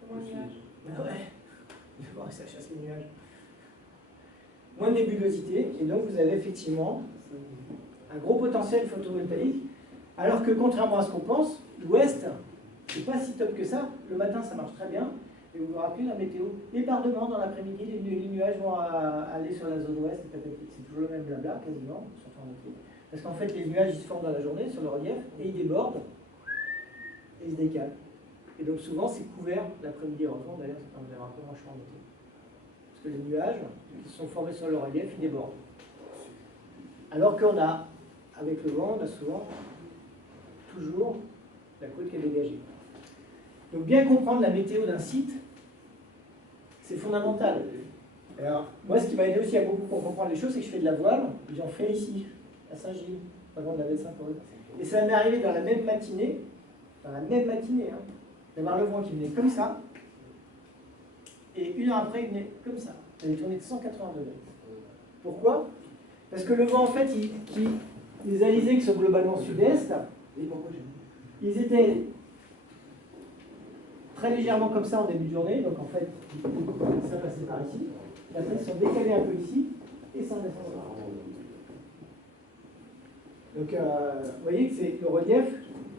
Comment le nuage? Ah ouais, ça chasse les nuages. Moins de nébulosité, et donc vous avez effectivement un gros potentiel photovoltaïque, alors que contrairement à ce qu'on pense, l'ouest, c'est pas si top que ça. Le matin, ça marche très bien. Et vous vous rappelez la météo, débordement dans l'après-midi, les nuages vont aller sur la zone ouest, c'est toujours le même blabla, quasiment, surtout en été. Parce qu'en fait, les nuages ils se forment dans la journée, sur le relief, et ils débordent, et ils se décalent. Et donc souvent, c'est couvert l'après-midi, heureusement d'ailleurs, c'est quand même un peu moins chaud en été. Parce que les nuages qui sont formés sur le relief, ils débordent. Alors qu'on a, avec le vent, on a souvent, toujours, la côte qui est dégagée. Donc bien comprendre la météo d'un site, c'est fondamental. Alors, moi, ce qui m'a aidé aussi à beaucoup pour comprendre les choses, c'est que je fais de la voile, j'en fais ici, à Saint-Gilles, pas loin de la baie de Saint-Paul. Et ça m'est arrivé dans la même matinée, d'avoir le vent qui venait comme ça, et une heure après, il venait comme ça. Il avait tourné de 180 degrés. Pourquoi? Parce que le vent, en fait, les alizés qui sont globalement sud-est, ils étaient très légèrement comme ça en début de journée, donc en fait, ça passait par ici. Et après, ils sont décalés un peu ici, et ça descend là. Donc, vous voyez que c'est le relief,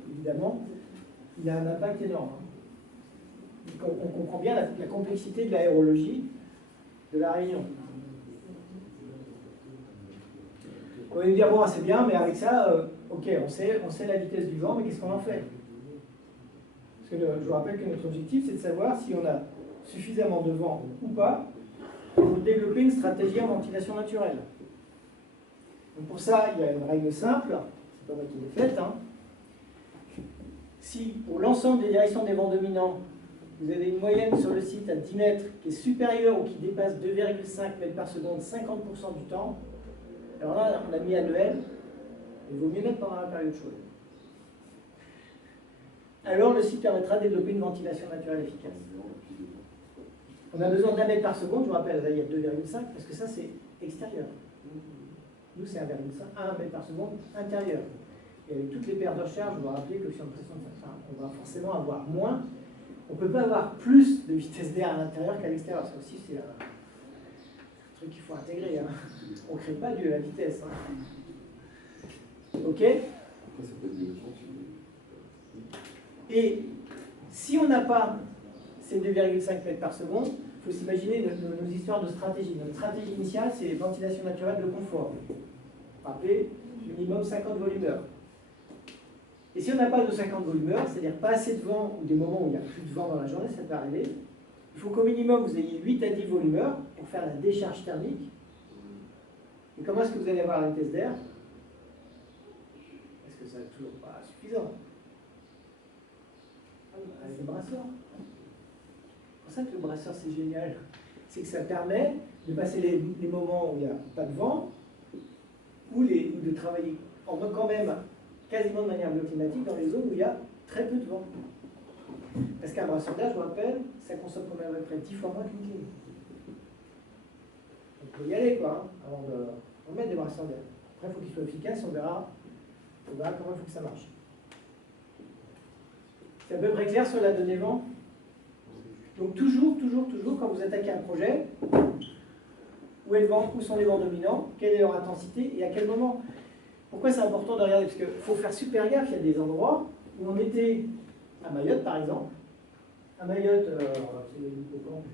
évidemment, il a un impact énorme. On comprend bien la complexité de l'aérologie de La Réunion. On va nous dire, bon, c'est bien, mais avec ça, ok, on sait la vitesse du vent, mais qu'est-ce qu'on en fait? Parce que je vous rappelle que notre objectif, c'est de savoir si on a suffisamment de vent ou pas pour développer une stratégie en ventilation naturelle. Donc pour ça, il y a une règle simple, c'est pas moi qui l'ai faite. Hein. Si pour l'ensemble des directions des vents dominants, vous avez une moyenne sur le site à 10 mètres qui est supérieure ou qui dépasse 2,5 mètres par seconde 50% du temps, alors là, on a mis annuel, il vaut mieux mettre pendant la période chaude. Alors le site permettra de développer une ventilation naturelle efficace. On a besoin d'1 mètre par seconde, je vous rappelle, là il y a 2,5, parce que ça c'est extérieur. Nous c'est 1 mètre par seconde intérieur. Et avec toutes les paires de recharge, vous vous rappelez que sur une pression de 500, on va forcément avoir moins. On ne peut pas avoir plus de vitesse d'air à l'intérieur qu'à l'extérieur. Ça aussi c'est un truc qu'il faut intégrer. Hein. On ne crée pas de la vitesse. Hein. Ok? Et si on n'a pas ces 2,5 mètres par seconde, il faut s'imaginer nos histoires de stratégie. Notre stratégie initiale, c'est ventilation naturelle de confort. Rappelez, minimum 50 volumeurs. Et si on n'a pas de 50 volumeurs, c'est-à-dire pas assez de vent ou des moments où il n'y a plus de vent dans la journée, ça peut arriver, il faut qu'au minimum vous ayez 8 à 10 volumeurs pour faire la décharge thermique Et comment est-ce que vous allez avoir la vitesse d'air? Est-ce que ça n'est toujours pas suffisant? Avec le brasseur. C'est pour ça que le brasseur c'est génial. C'est que ça permet de passer les moments où il n'y a pas de vent ou de travailler quand même quasiment de manière bioclimatique dans les zones où il y a très peu de vent. Parce qu'un brasseur d'air, je vous rappelle, ça consomme quand même à peu près 10 fois moins qu'une clim. On peut y aller quoi, hein, avant de mettre des brasseurs d'air. Après, il faut qu'ils soient efficaces, on verra comment il faut que ça marche. C'est à peu près clair sur la donnée vent? Donc toujours, quand vous attaquez un projet, où est le vent, où sont les vents dominants, quelle est leur intensité et à quel moment? Pourquoi c'est important de regarder? Parce qu'il faut faire super gaffe, il y a des endroits où on était à Mayotte par exemple. À Mayotte, c'est l'hippocampe,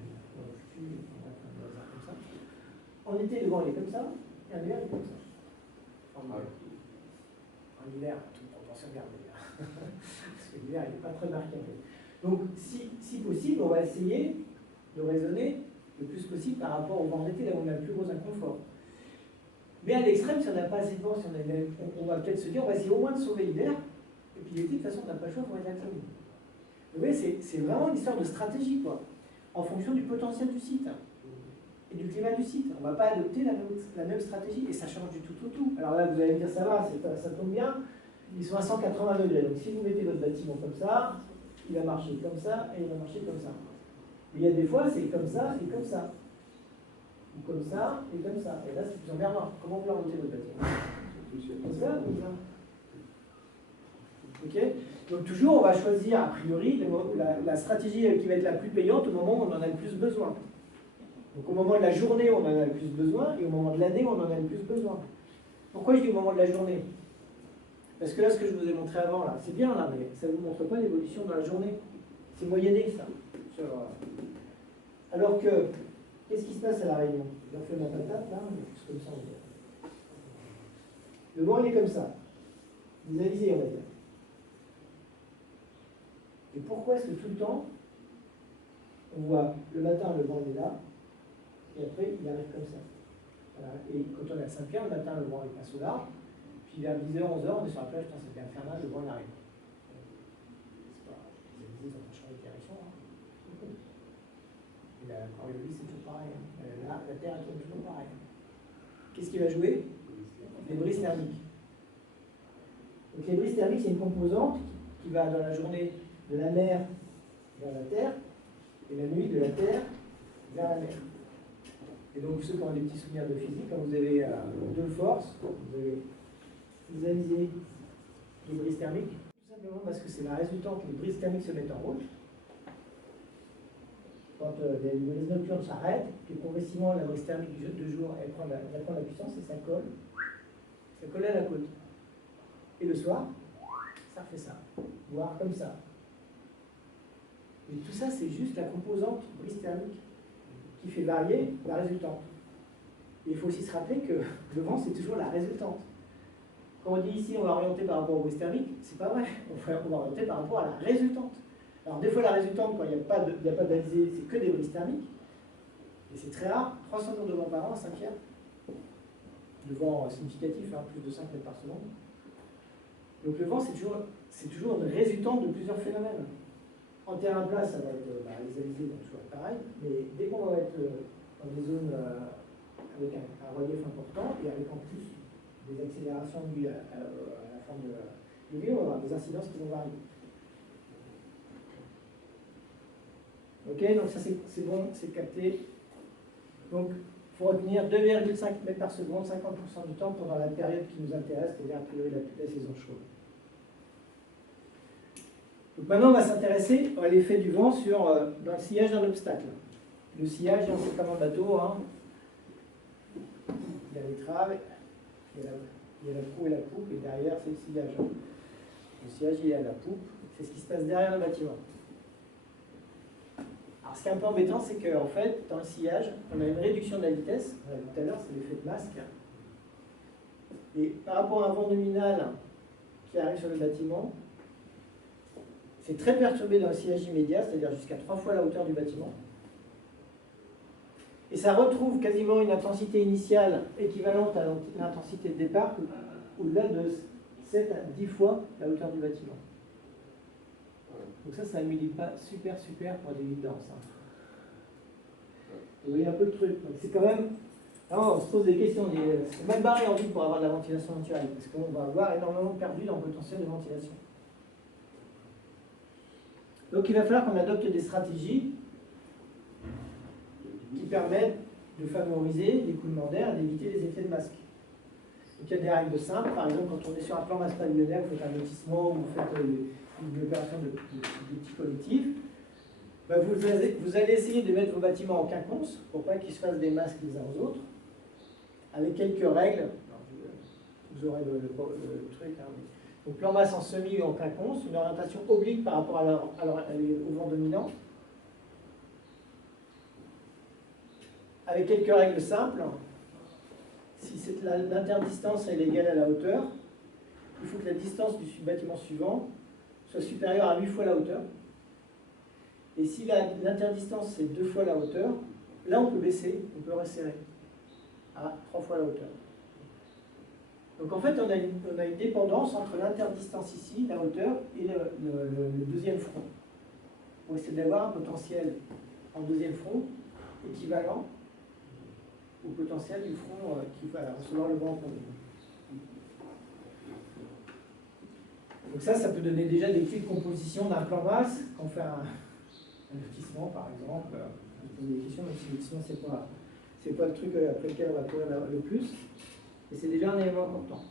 en été, le vent il est comme ça, et en hiver il est comme ça. En hiver, toute proportion gardée. Parce que l'hiver il n'est pas très marqué. Donc si possible, on va essayer de raisonner le plus possible par rapport au vent d'été, là où on a le plus gros inconfort. Mais à l'extrême, si on n'a pas assez de vent, on va peut-être se dire, on va essayer au moins de sauver l'hiver, et puis l'été, de toute façon, on n'a pas le choix pour être à l'abri. Vous voyez, c'est vraiment une histoire de stratégie, quoi, en fonction du potentiel du site et du climat du site. On ne va pas adopter la même stratégie, et ça change du tout au tout. Alors là, vous allez me dire, ça va, ça tombe bien, ils sont à 180 degrés, donc si vous mettez votre bâtiment comme ça, il va marcher comme ça, et il va marcher comme ça. Mais il y a des fois, c'est comme ça et comme ça. Ou comme ça et comme ça. Et là, c'est plus emmerdant. Comment vous orientez votre bâtiment? Comme ça ou comme ça? Ok? Donc toujours, on va choisir a priori la stratégie qui va être la plus payante au moment où on en a le plus besoin. Donc au moment de la journée où on en a le plus besoin et au moment de l'année où on en a le plus besoin. Pourquoi je dis au moment de la journée? Parce que là, ce que je vous ai montré avant, là, c'est bien là, mais ça ne vous montre pas l'évolution dans la journée. C'est moyenné, ça. Alors que, qu'est-ce qui se passe à la Réunion? J'ai refait ma patate, là, c'est comme ça, on dirait. Le vent, il est comme ça. Visualisez, on va dire. Et pourquoi est-ce que tout le temps, on voit le matin, le vent est là, et après, il arrive comme ça. Voilà. Et quand on est à Saint-Pierre, le matin, le vent il passe au large, puis vers 10h, 11h, on est sur la plage, c'était infernal, le vent il arrive. C'est pas, ils ont changé de direction. Hein. Et la Coriolis, c'est toujours pareil. Hein. Là, la Terre, elle tourne toujours pareil. Qu'est-ce qui va jouer? Les brises thermiques. Donc les brises thermiques, c'est une composante qui va dans la journée de la mer vers la Terre, et la nuit de la Terre vers la mer. Et donc ceux qui ont des petits souvenirs de physique, quand vous avez deux forces, vous avez visualisé les brises thermiques, tout simplement parce que c'est la résultante que les brises thermiques se mettent en route. Quand les brises nocturnes s'arrêtent, puis progressivement la brise thermique de jour, elle prend la puissance et ça colle à la côte. Et le soir, ça refait ça, voire comme ça. Et tout ça, c'est juste la composante brise thermique qui fait varier la résultante. Et il faut aussi se rappeler que le vent, c'est toujours la résultante. Quand on dit ici, on va orienter par rapport aux brises thermiques, c'est pas vrai. On va orienter par rapport à la résultante. Alors des fois, la résultante, quand il n'y a pas d'alizé, c'est que des brises thermiques. Et c'est très rare, 300 jours de vent par an à Saint-Pierre. De vent significatif, hein, plus de 5 mètres par seconde. Donc le vent, c'est toujours une résultante de plusieurs phénomènes. En terrain plat, ça va être les alizés vont toujours être pareil, mais dès qu'on va être dans des zones avec un relief important et avec en plus des accélérations dues à la forme de l'île, on va avoir des incidences qui vont varier. Ok, donc ça c'est bon, c'est capté. Donc il faut retenir 2,5 mètres par seconde, 50% du temps pendant la période qui nous intéresse, c'est-à-dire a priori la saison chaude. Donc maintenant, on va s'intéresser à l'effet du vent dans le sillage d'un obstacle. Le sillage, c'est comme un bateau. Hein. Il y a l'étrave, il y a la proue et la poupe, et derrière, c'est le sillage. Le sillage, il est à la poupe. C'est ce qui se passe derrière le bâtiment. Alors, ce qui est un peu embêtant, c'est qu'en fait, dans le sillage, on a une réduction de la vitesse. On l'a vu tout à l'heure, c'est l'effet de masque. Et par rapport à un vent nominal qui arrive sur le bâtiment, c'est très perturbé dans le sillage immédiat, c'est-à-dire jusqu'à 3 fois la hauteur du bâtiment. Et ça retrouve quasiment une intensité initiale équivalente à l'intensité de départ, au-delà de 7 à 10 fois la hauteur du bâtiment. Donc ça ne milite pas super pour des villes denses. Vous voyez un peu le truc. C'est quand même... Alors, on se pose des questions. C'est mal barré en ville pour avoir de la ventilation naturelle, parce qu'on va avoir énormément perdu dans le potentiel de ventilation. Donc il va falloir qu'on adopte des stratégies qui permettent de favoriser l'écoulement d'air et d'éviter les effets de masque. Donc il y a des règles simples. Par exemple, quand on est sur un plan masse pavillonnaire, vous faites un lotissement ou vous faites une opération de petits collectifs, ben vous allez essayer de mettre vos bâtiments en quinconce pour pas qu'ils se fassent des masques les uns aux autres, avec quelques règles. Alors, vous aurez le truc. Hein, donc plan masse en semi ou en quinconce, une orientation oblique par rapport au vent dominant, avec quelques règles simples. Si l'interdistance est égale à la hauteur, il faut que la distance du bâtiment suivant soit supérieure à 8 fois la hauteur. Et si l'interdistance c'est 2 fois la hauteur, là on peut baisser, on peut resserrer à 3 fois la hauteur. Donc en fait on a une dépendance entre l'interdistance ici, la hauteur, et le deuxième front. On essaie d'avoir un potentiel en deuxième front équivalent au potentiel du front qui va recevoir le vent en premier. Donc ça peut donner déjà des clés de composition d'un plan masse. Quand on fait un lotissement, par exemple, on pose des questions, même si le lotissement, c'est pas le truc après lequel on va courir le plus. Et c'est déjà un élément important.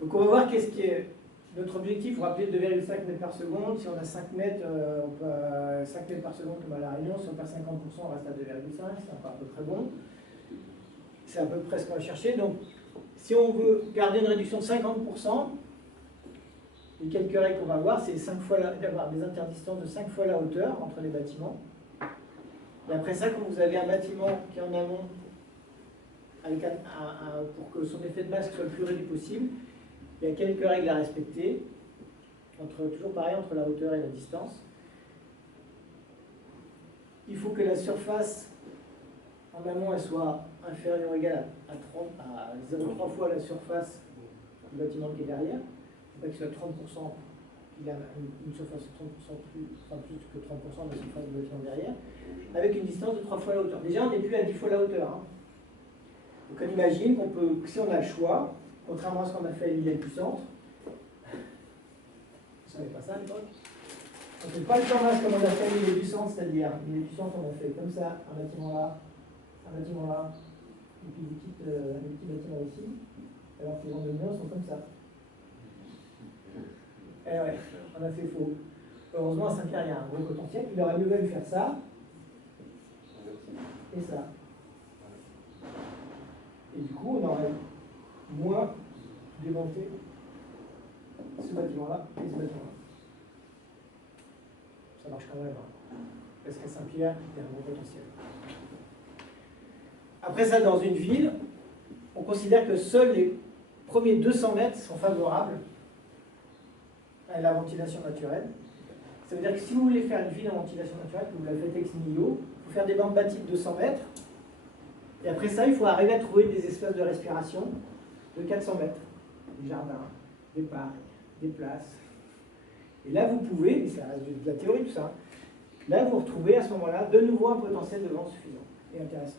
Donc on va voir qu'est-ce qui est notre objectif. Vous vous rappelez 2,5 mètres par seconde. Si on a 5 mètres, on peut 5 mètres par seconde comme à La Réunion. Si on perd 50%, on reste à 2,5. C'est encore à peu près bon. C'est à peu près ce qu'on va chercher. Donc, si on veut garder une réduction de 50%, les quelques règles qu'on va voir, c'est d'avoir des interdistances de 5 fois la hauteur entre les bâtiments. Et après ça, quand vous avez un bâtiment qui est en amont, avec pour que son effet de masse soit le plus réduit possible, il y a quelques règles à respecter, toujours pareil entre la hauteur et la distance. Il faut que la surface en amont elle soit inférieure ou égale à 0,3 fois la surface du bâtiment qui est derrière. Il ne faut pas qu'il soit 30%, qu'il a une surface de 30% plus que 30% de la surface du bâtiment derrière, avec une distance de 3 fois la hauteur. Déjà, on n'est plus à 10 fois la hauteur. Hein. Donc on imagine qu'on peut, si on a le choix, contrairement à ce qu'on a fait à l'île du centre, vous ne savez pas ça à l'époque, on ne fait pas le plan masse comme on a fait à l'île du centre, c'est-à-dire l'île du centre, on a fait comme ça, un bâtiment là, et puis des petits bâtiments ici, alors que les vents dominants sont comme ça. Eh ouais, on a fait faux. Heureusement, à Saint-Pierre, il y a un gros potentiel. Il aurait mieux valu faire ça et ça. Et du coup, on aurait moins démonté ce bâtiment-là et ce bâtiment-là. Ça marche quand même. Hein. Parce qu'à Saint-Pierre, il y a un gros potentiel. Après ça, dans une ville, on considère que seuls les premiers 200 mètres sont favorables à la ventilation naturelle. Ça veut dire que si vous voulez faire une ville en ventilation naturelle, que vous la faites ex nihilo, il faut faire des bandes bâties de 200 mètres. Et après ça, il faut arriver à trouver des espaces de respiration de 400 mètres. Des jardins, des parcs, des places. Et là, vous pouvez, mais ça reste de la théorie tout ça, là, vous retrouvez à ce moment-là de nouveau un potentiel de vent suffisant et intéressant.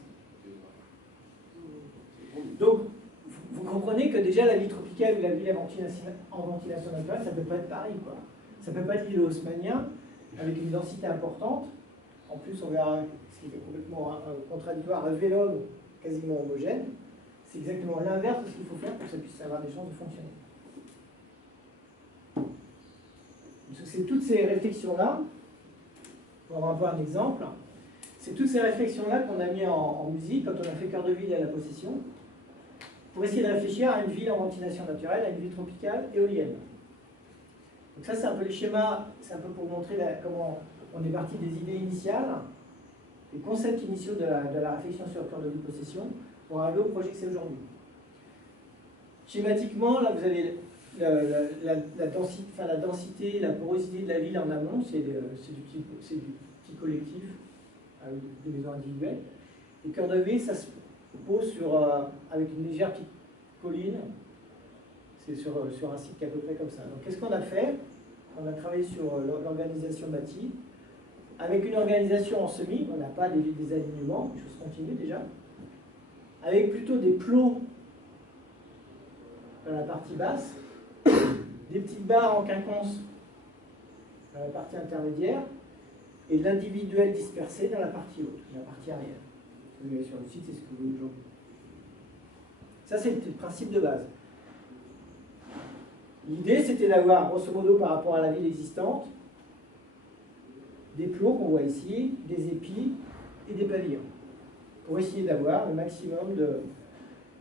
Donc, vous comprenez que déjà la ville tropicale ou la ville en ventilation naturelle, ça ne peut pas être Paris, quoi. Ça ne peut pas être l'île haussmannien, avec une densité importante. En plus, on verra ce qui est complètement contradictoire, un vélone quasiment homogène. C'est exactement l'inverse de ce qu'il faut faire pour que ça puisse avoir des chances de fonctionner. C'est toutes ces réflexions-là, pour avoir un peu un exemple, c'est toutes ces réflexions-là qu'on a mis en musique quand on a fait Cœur de ville à la possession, pour essayer de réfléchir à une ville en ventilation naturelle, à une ville tropicale éolienne. Donc ça, c'est un peu les schémas, c'est un peu pour montrer comment on est parti des idées initiales, des concepts initiaux de la réflexion sur Cœur de ville possession, pour arriver au projet que c'est aujourd'hui. Schématiquement, là, vous avez la densité, la porosité de la ville en amont, c'est du petit collectif, des maisons individuelles. Et cœur de ville, ça se pose avec une légère petite colline. C'est sur un site qui est à peu près comme ça. Donc qu'est-ce qu'on a fait? On a travaillé sur l'organisation bâtie. Avec une organisation en semi, on n'a pas des alignements, des choses continues déjà. Avec plutôt des plots dans la partie basse, des petites barres en quinconce dans la partie intermédiaire, et l'individuel dispersé dans la partie haute, la partie arrière. Vous allez sur le site, c'est ce que vous voyez aujourd'hui. Ça, c'est le principe de base. L'idée, c'était d'avoir, grosso modo, par rapport à la ville existante, des plots qu'on voit ici, des épis et des pavillons, pour essayer d'avoir le maximum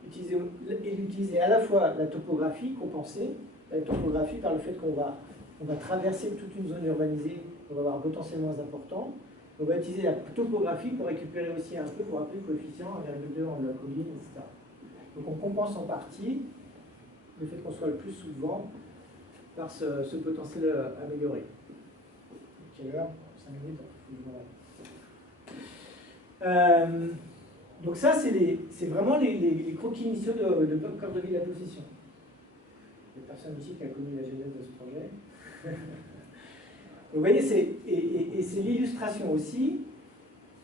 d'utiliser à la fois la topographie, compenser la topographie par le fait qu'on va traverser toute une zone urbanisée, on va avoir un potentiel moins important. On va utiliser la topographie pour récupérer aussi un peu, pour appeler le coefficient 1,2 en la colline, etc. Donc on compense en partie le fait qu'on soit le plus sous le vent par ce potentiel amélioré. Quelle heure? 5 minutes, donc ça, c'est vraiment les croquis initiaux de cœur de ville à possession. Il y a personne ici qui a connu la genèse de ce projet. Vous voyez, c'est l'illustration aussi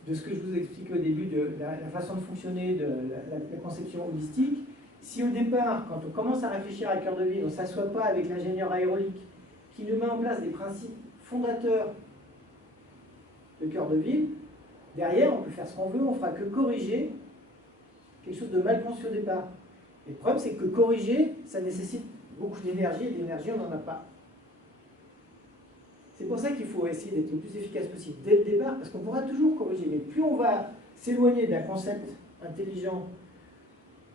de ce que je vous expliquais au début de la façon de fonctionner de la conception holistique. Si au départ, quand on commence à réfléchir à cœur de ville, on ne s'assoit pas avec l'ingénieur aérolique qui nous met en place des principes fondateurs de cœur de ville, derrière, on peut faire ce qu'on veut, on ne fera que corriger quelque chose de mal conçu au départ. Et le problème, c'est que corriger, ça nécessite beaucoup d'énergie, et d'énergie, on n'en a pas. C'est pour ça qu'il faut essayer d'être le plus efficace possible dès le départ, parce qu'on pourra toujours corriger. Mais plus on va s'éloigner d'un concept intelligent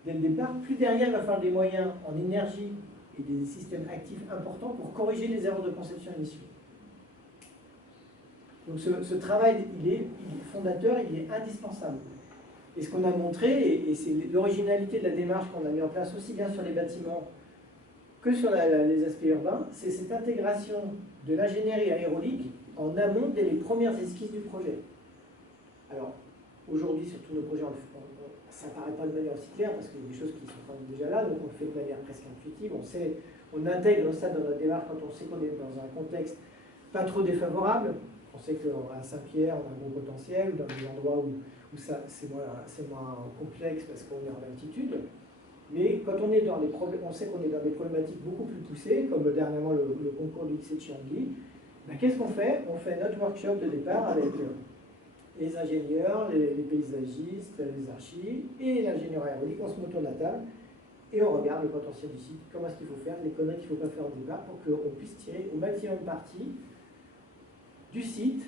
dès le départ, plus derrière il va falloir des moyens en énergie et des systèmes actifs importants pour corriger les erreurs de conception initiaux. Donc ce travail, il est fondateur, il est indispensable. Et ce qu'on a montré, et c'est l'originalité de la démarche qu'on a mis en place aussi bien sur les bâtiments que sur les aspects urbains, c'est cette intégration de l'ingénierie aérolique en amont dès les premières esquisses du projet. Alors, aujourd'hui, sur tous nos projets, ça n'apparaît pas de manière aussi claire parce qu'il y a des choses qui sont déjà là, donc on le fait de manière presque intuitive. On intègre ça dans notre démarche quand on sait qu'on est dans un contexte pas trop défavorable. On sait qu'à Saint-Pierre, on a un bon potentiel, dans des endroits où c'est moins complexe parce qu'on est en altitude. Mais quand on est dans on sait qu'on est dans des problématiques beaucoup plus poussées, comme dernièrement le concours du lycée de Chiangli, ben, qu'est-ce qu'on fait? On fait notre workshop de départ avec les ingénieurs, les paysagistes, les archis et l'ingénieur aérolique. On se met autour de la table et on regarde le potentiel du site, comment est-ce qu'il faut faire, les conneries qu'il ne faut pas faire au départ pour qu'on puisse tirer au maximum parti du site,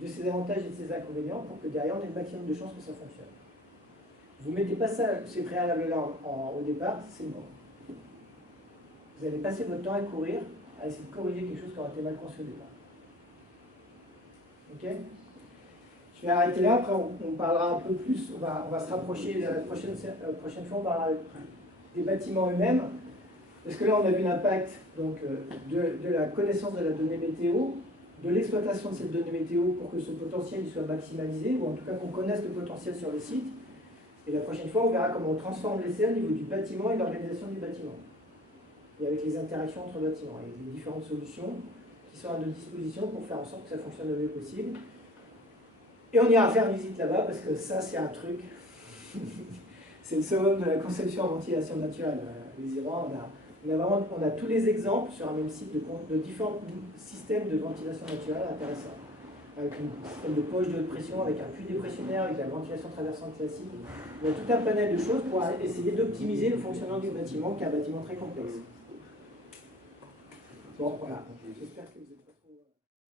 de ses avantages et de ses inconvénients, pour que derrière on ait le maximum de chances que ça fonctionne. Vous ne mettez pas ces préalables-là au départ, c'est mort. Vous allez passer votre temps à courir, à essayer de corriger quelque chose qui aura été mal conçu au départ. Ok? Je vais arrêter là, après on parlera un peu plus, on va se rapprocher, la prochaine fois on parlera des bâtiments eux-mêmes, parce que là on a vu l'impact de la connaissance de la donnée météo, de l'exploitation de cette donnée météo pour que ce potentiel soit maximalisé, ou en tout cas qu'on connaisse le potentiel sur le site. Et la prochaine fois, on verra comment on transforme l'essai au niveau du bâtiment et de l'organisation du bâtiment. Et avec les interactions entre bâtiments, et les différentes solutions qui sont à notre disposition pour faire en sorte que ça fonctionne le mieux possible. Et on ira faire une visite là-bas, parce que ça, c'est un truc. C'est le summum de la conception en ventilation naturelle. Les Iran, on a tous les exemples sur un même site de différents systèmes de ventilation naturelle intéressants. Avec un système de poche de haute pression, avec un puits dépressionnaire, avec la ventilation traversante classique. Il y a tout un panel de choses pour essayer d'optimiser le fonctionnement du bâtiment, qui est un bâtiment très complexe. Bon, voilà. J'espère que vous êtes...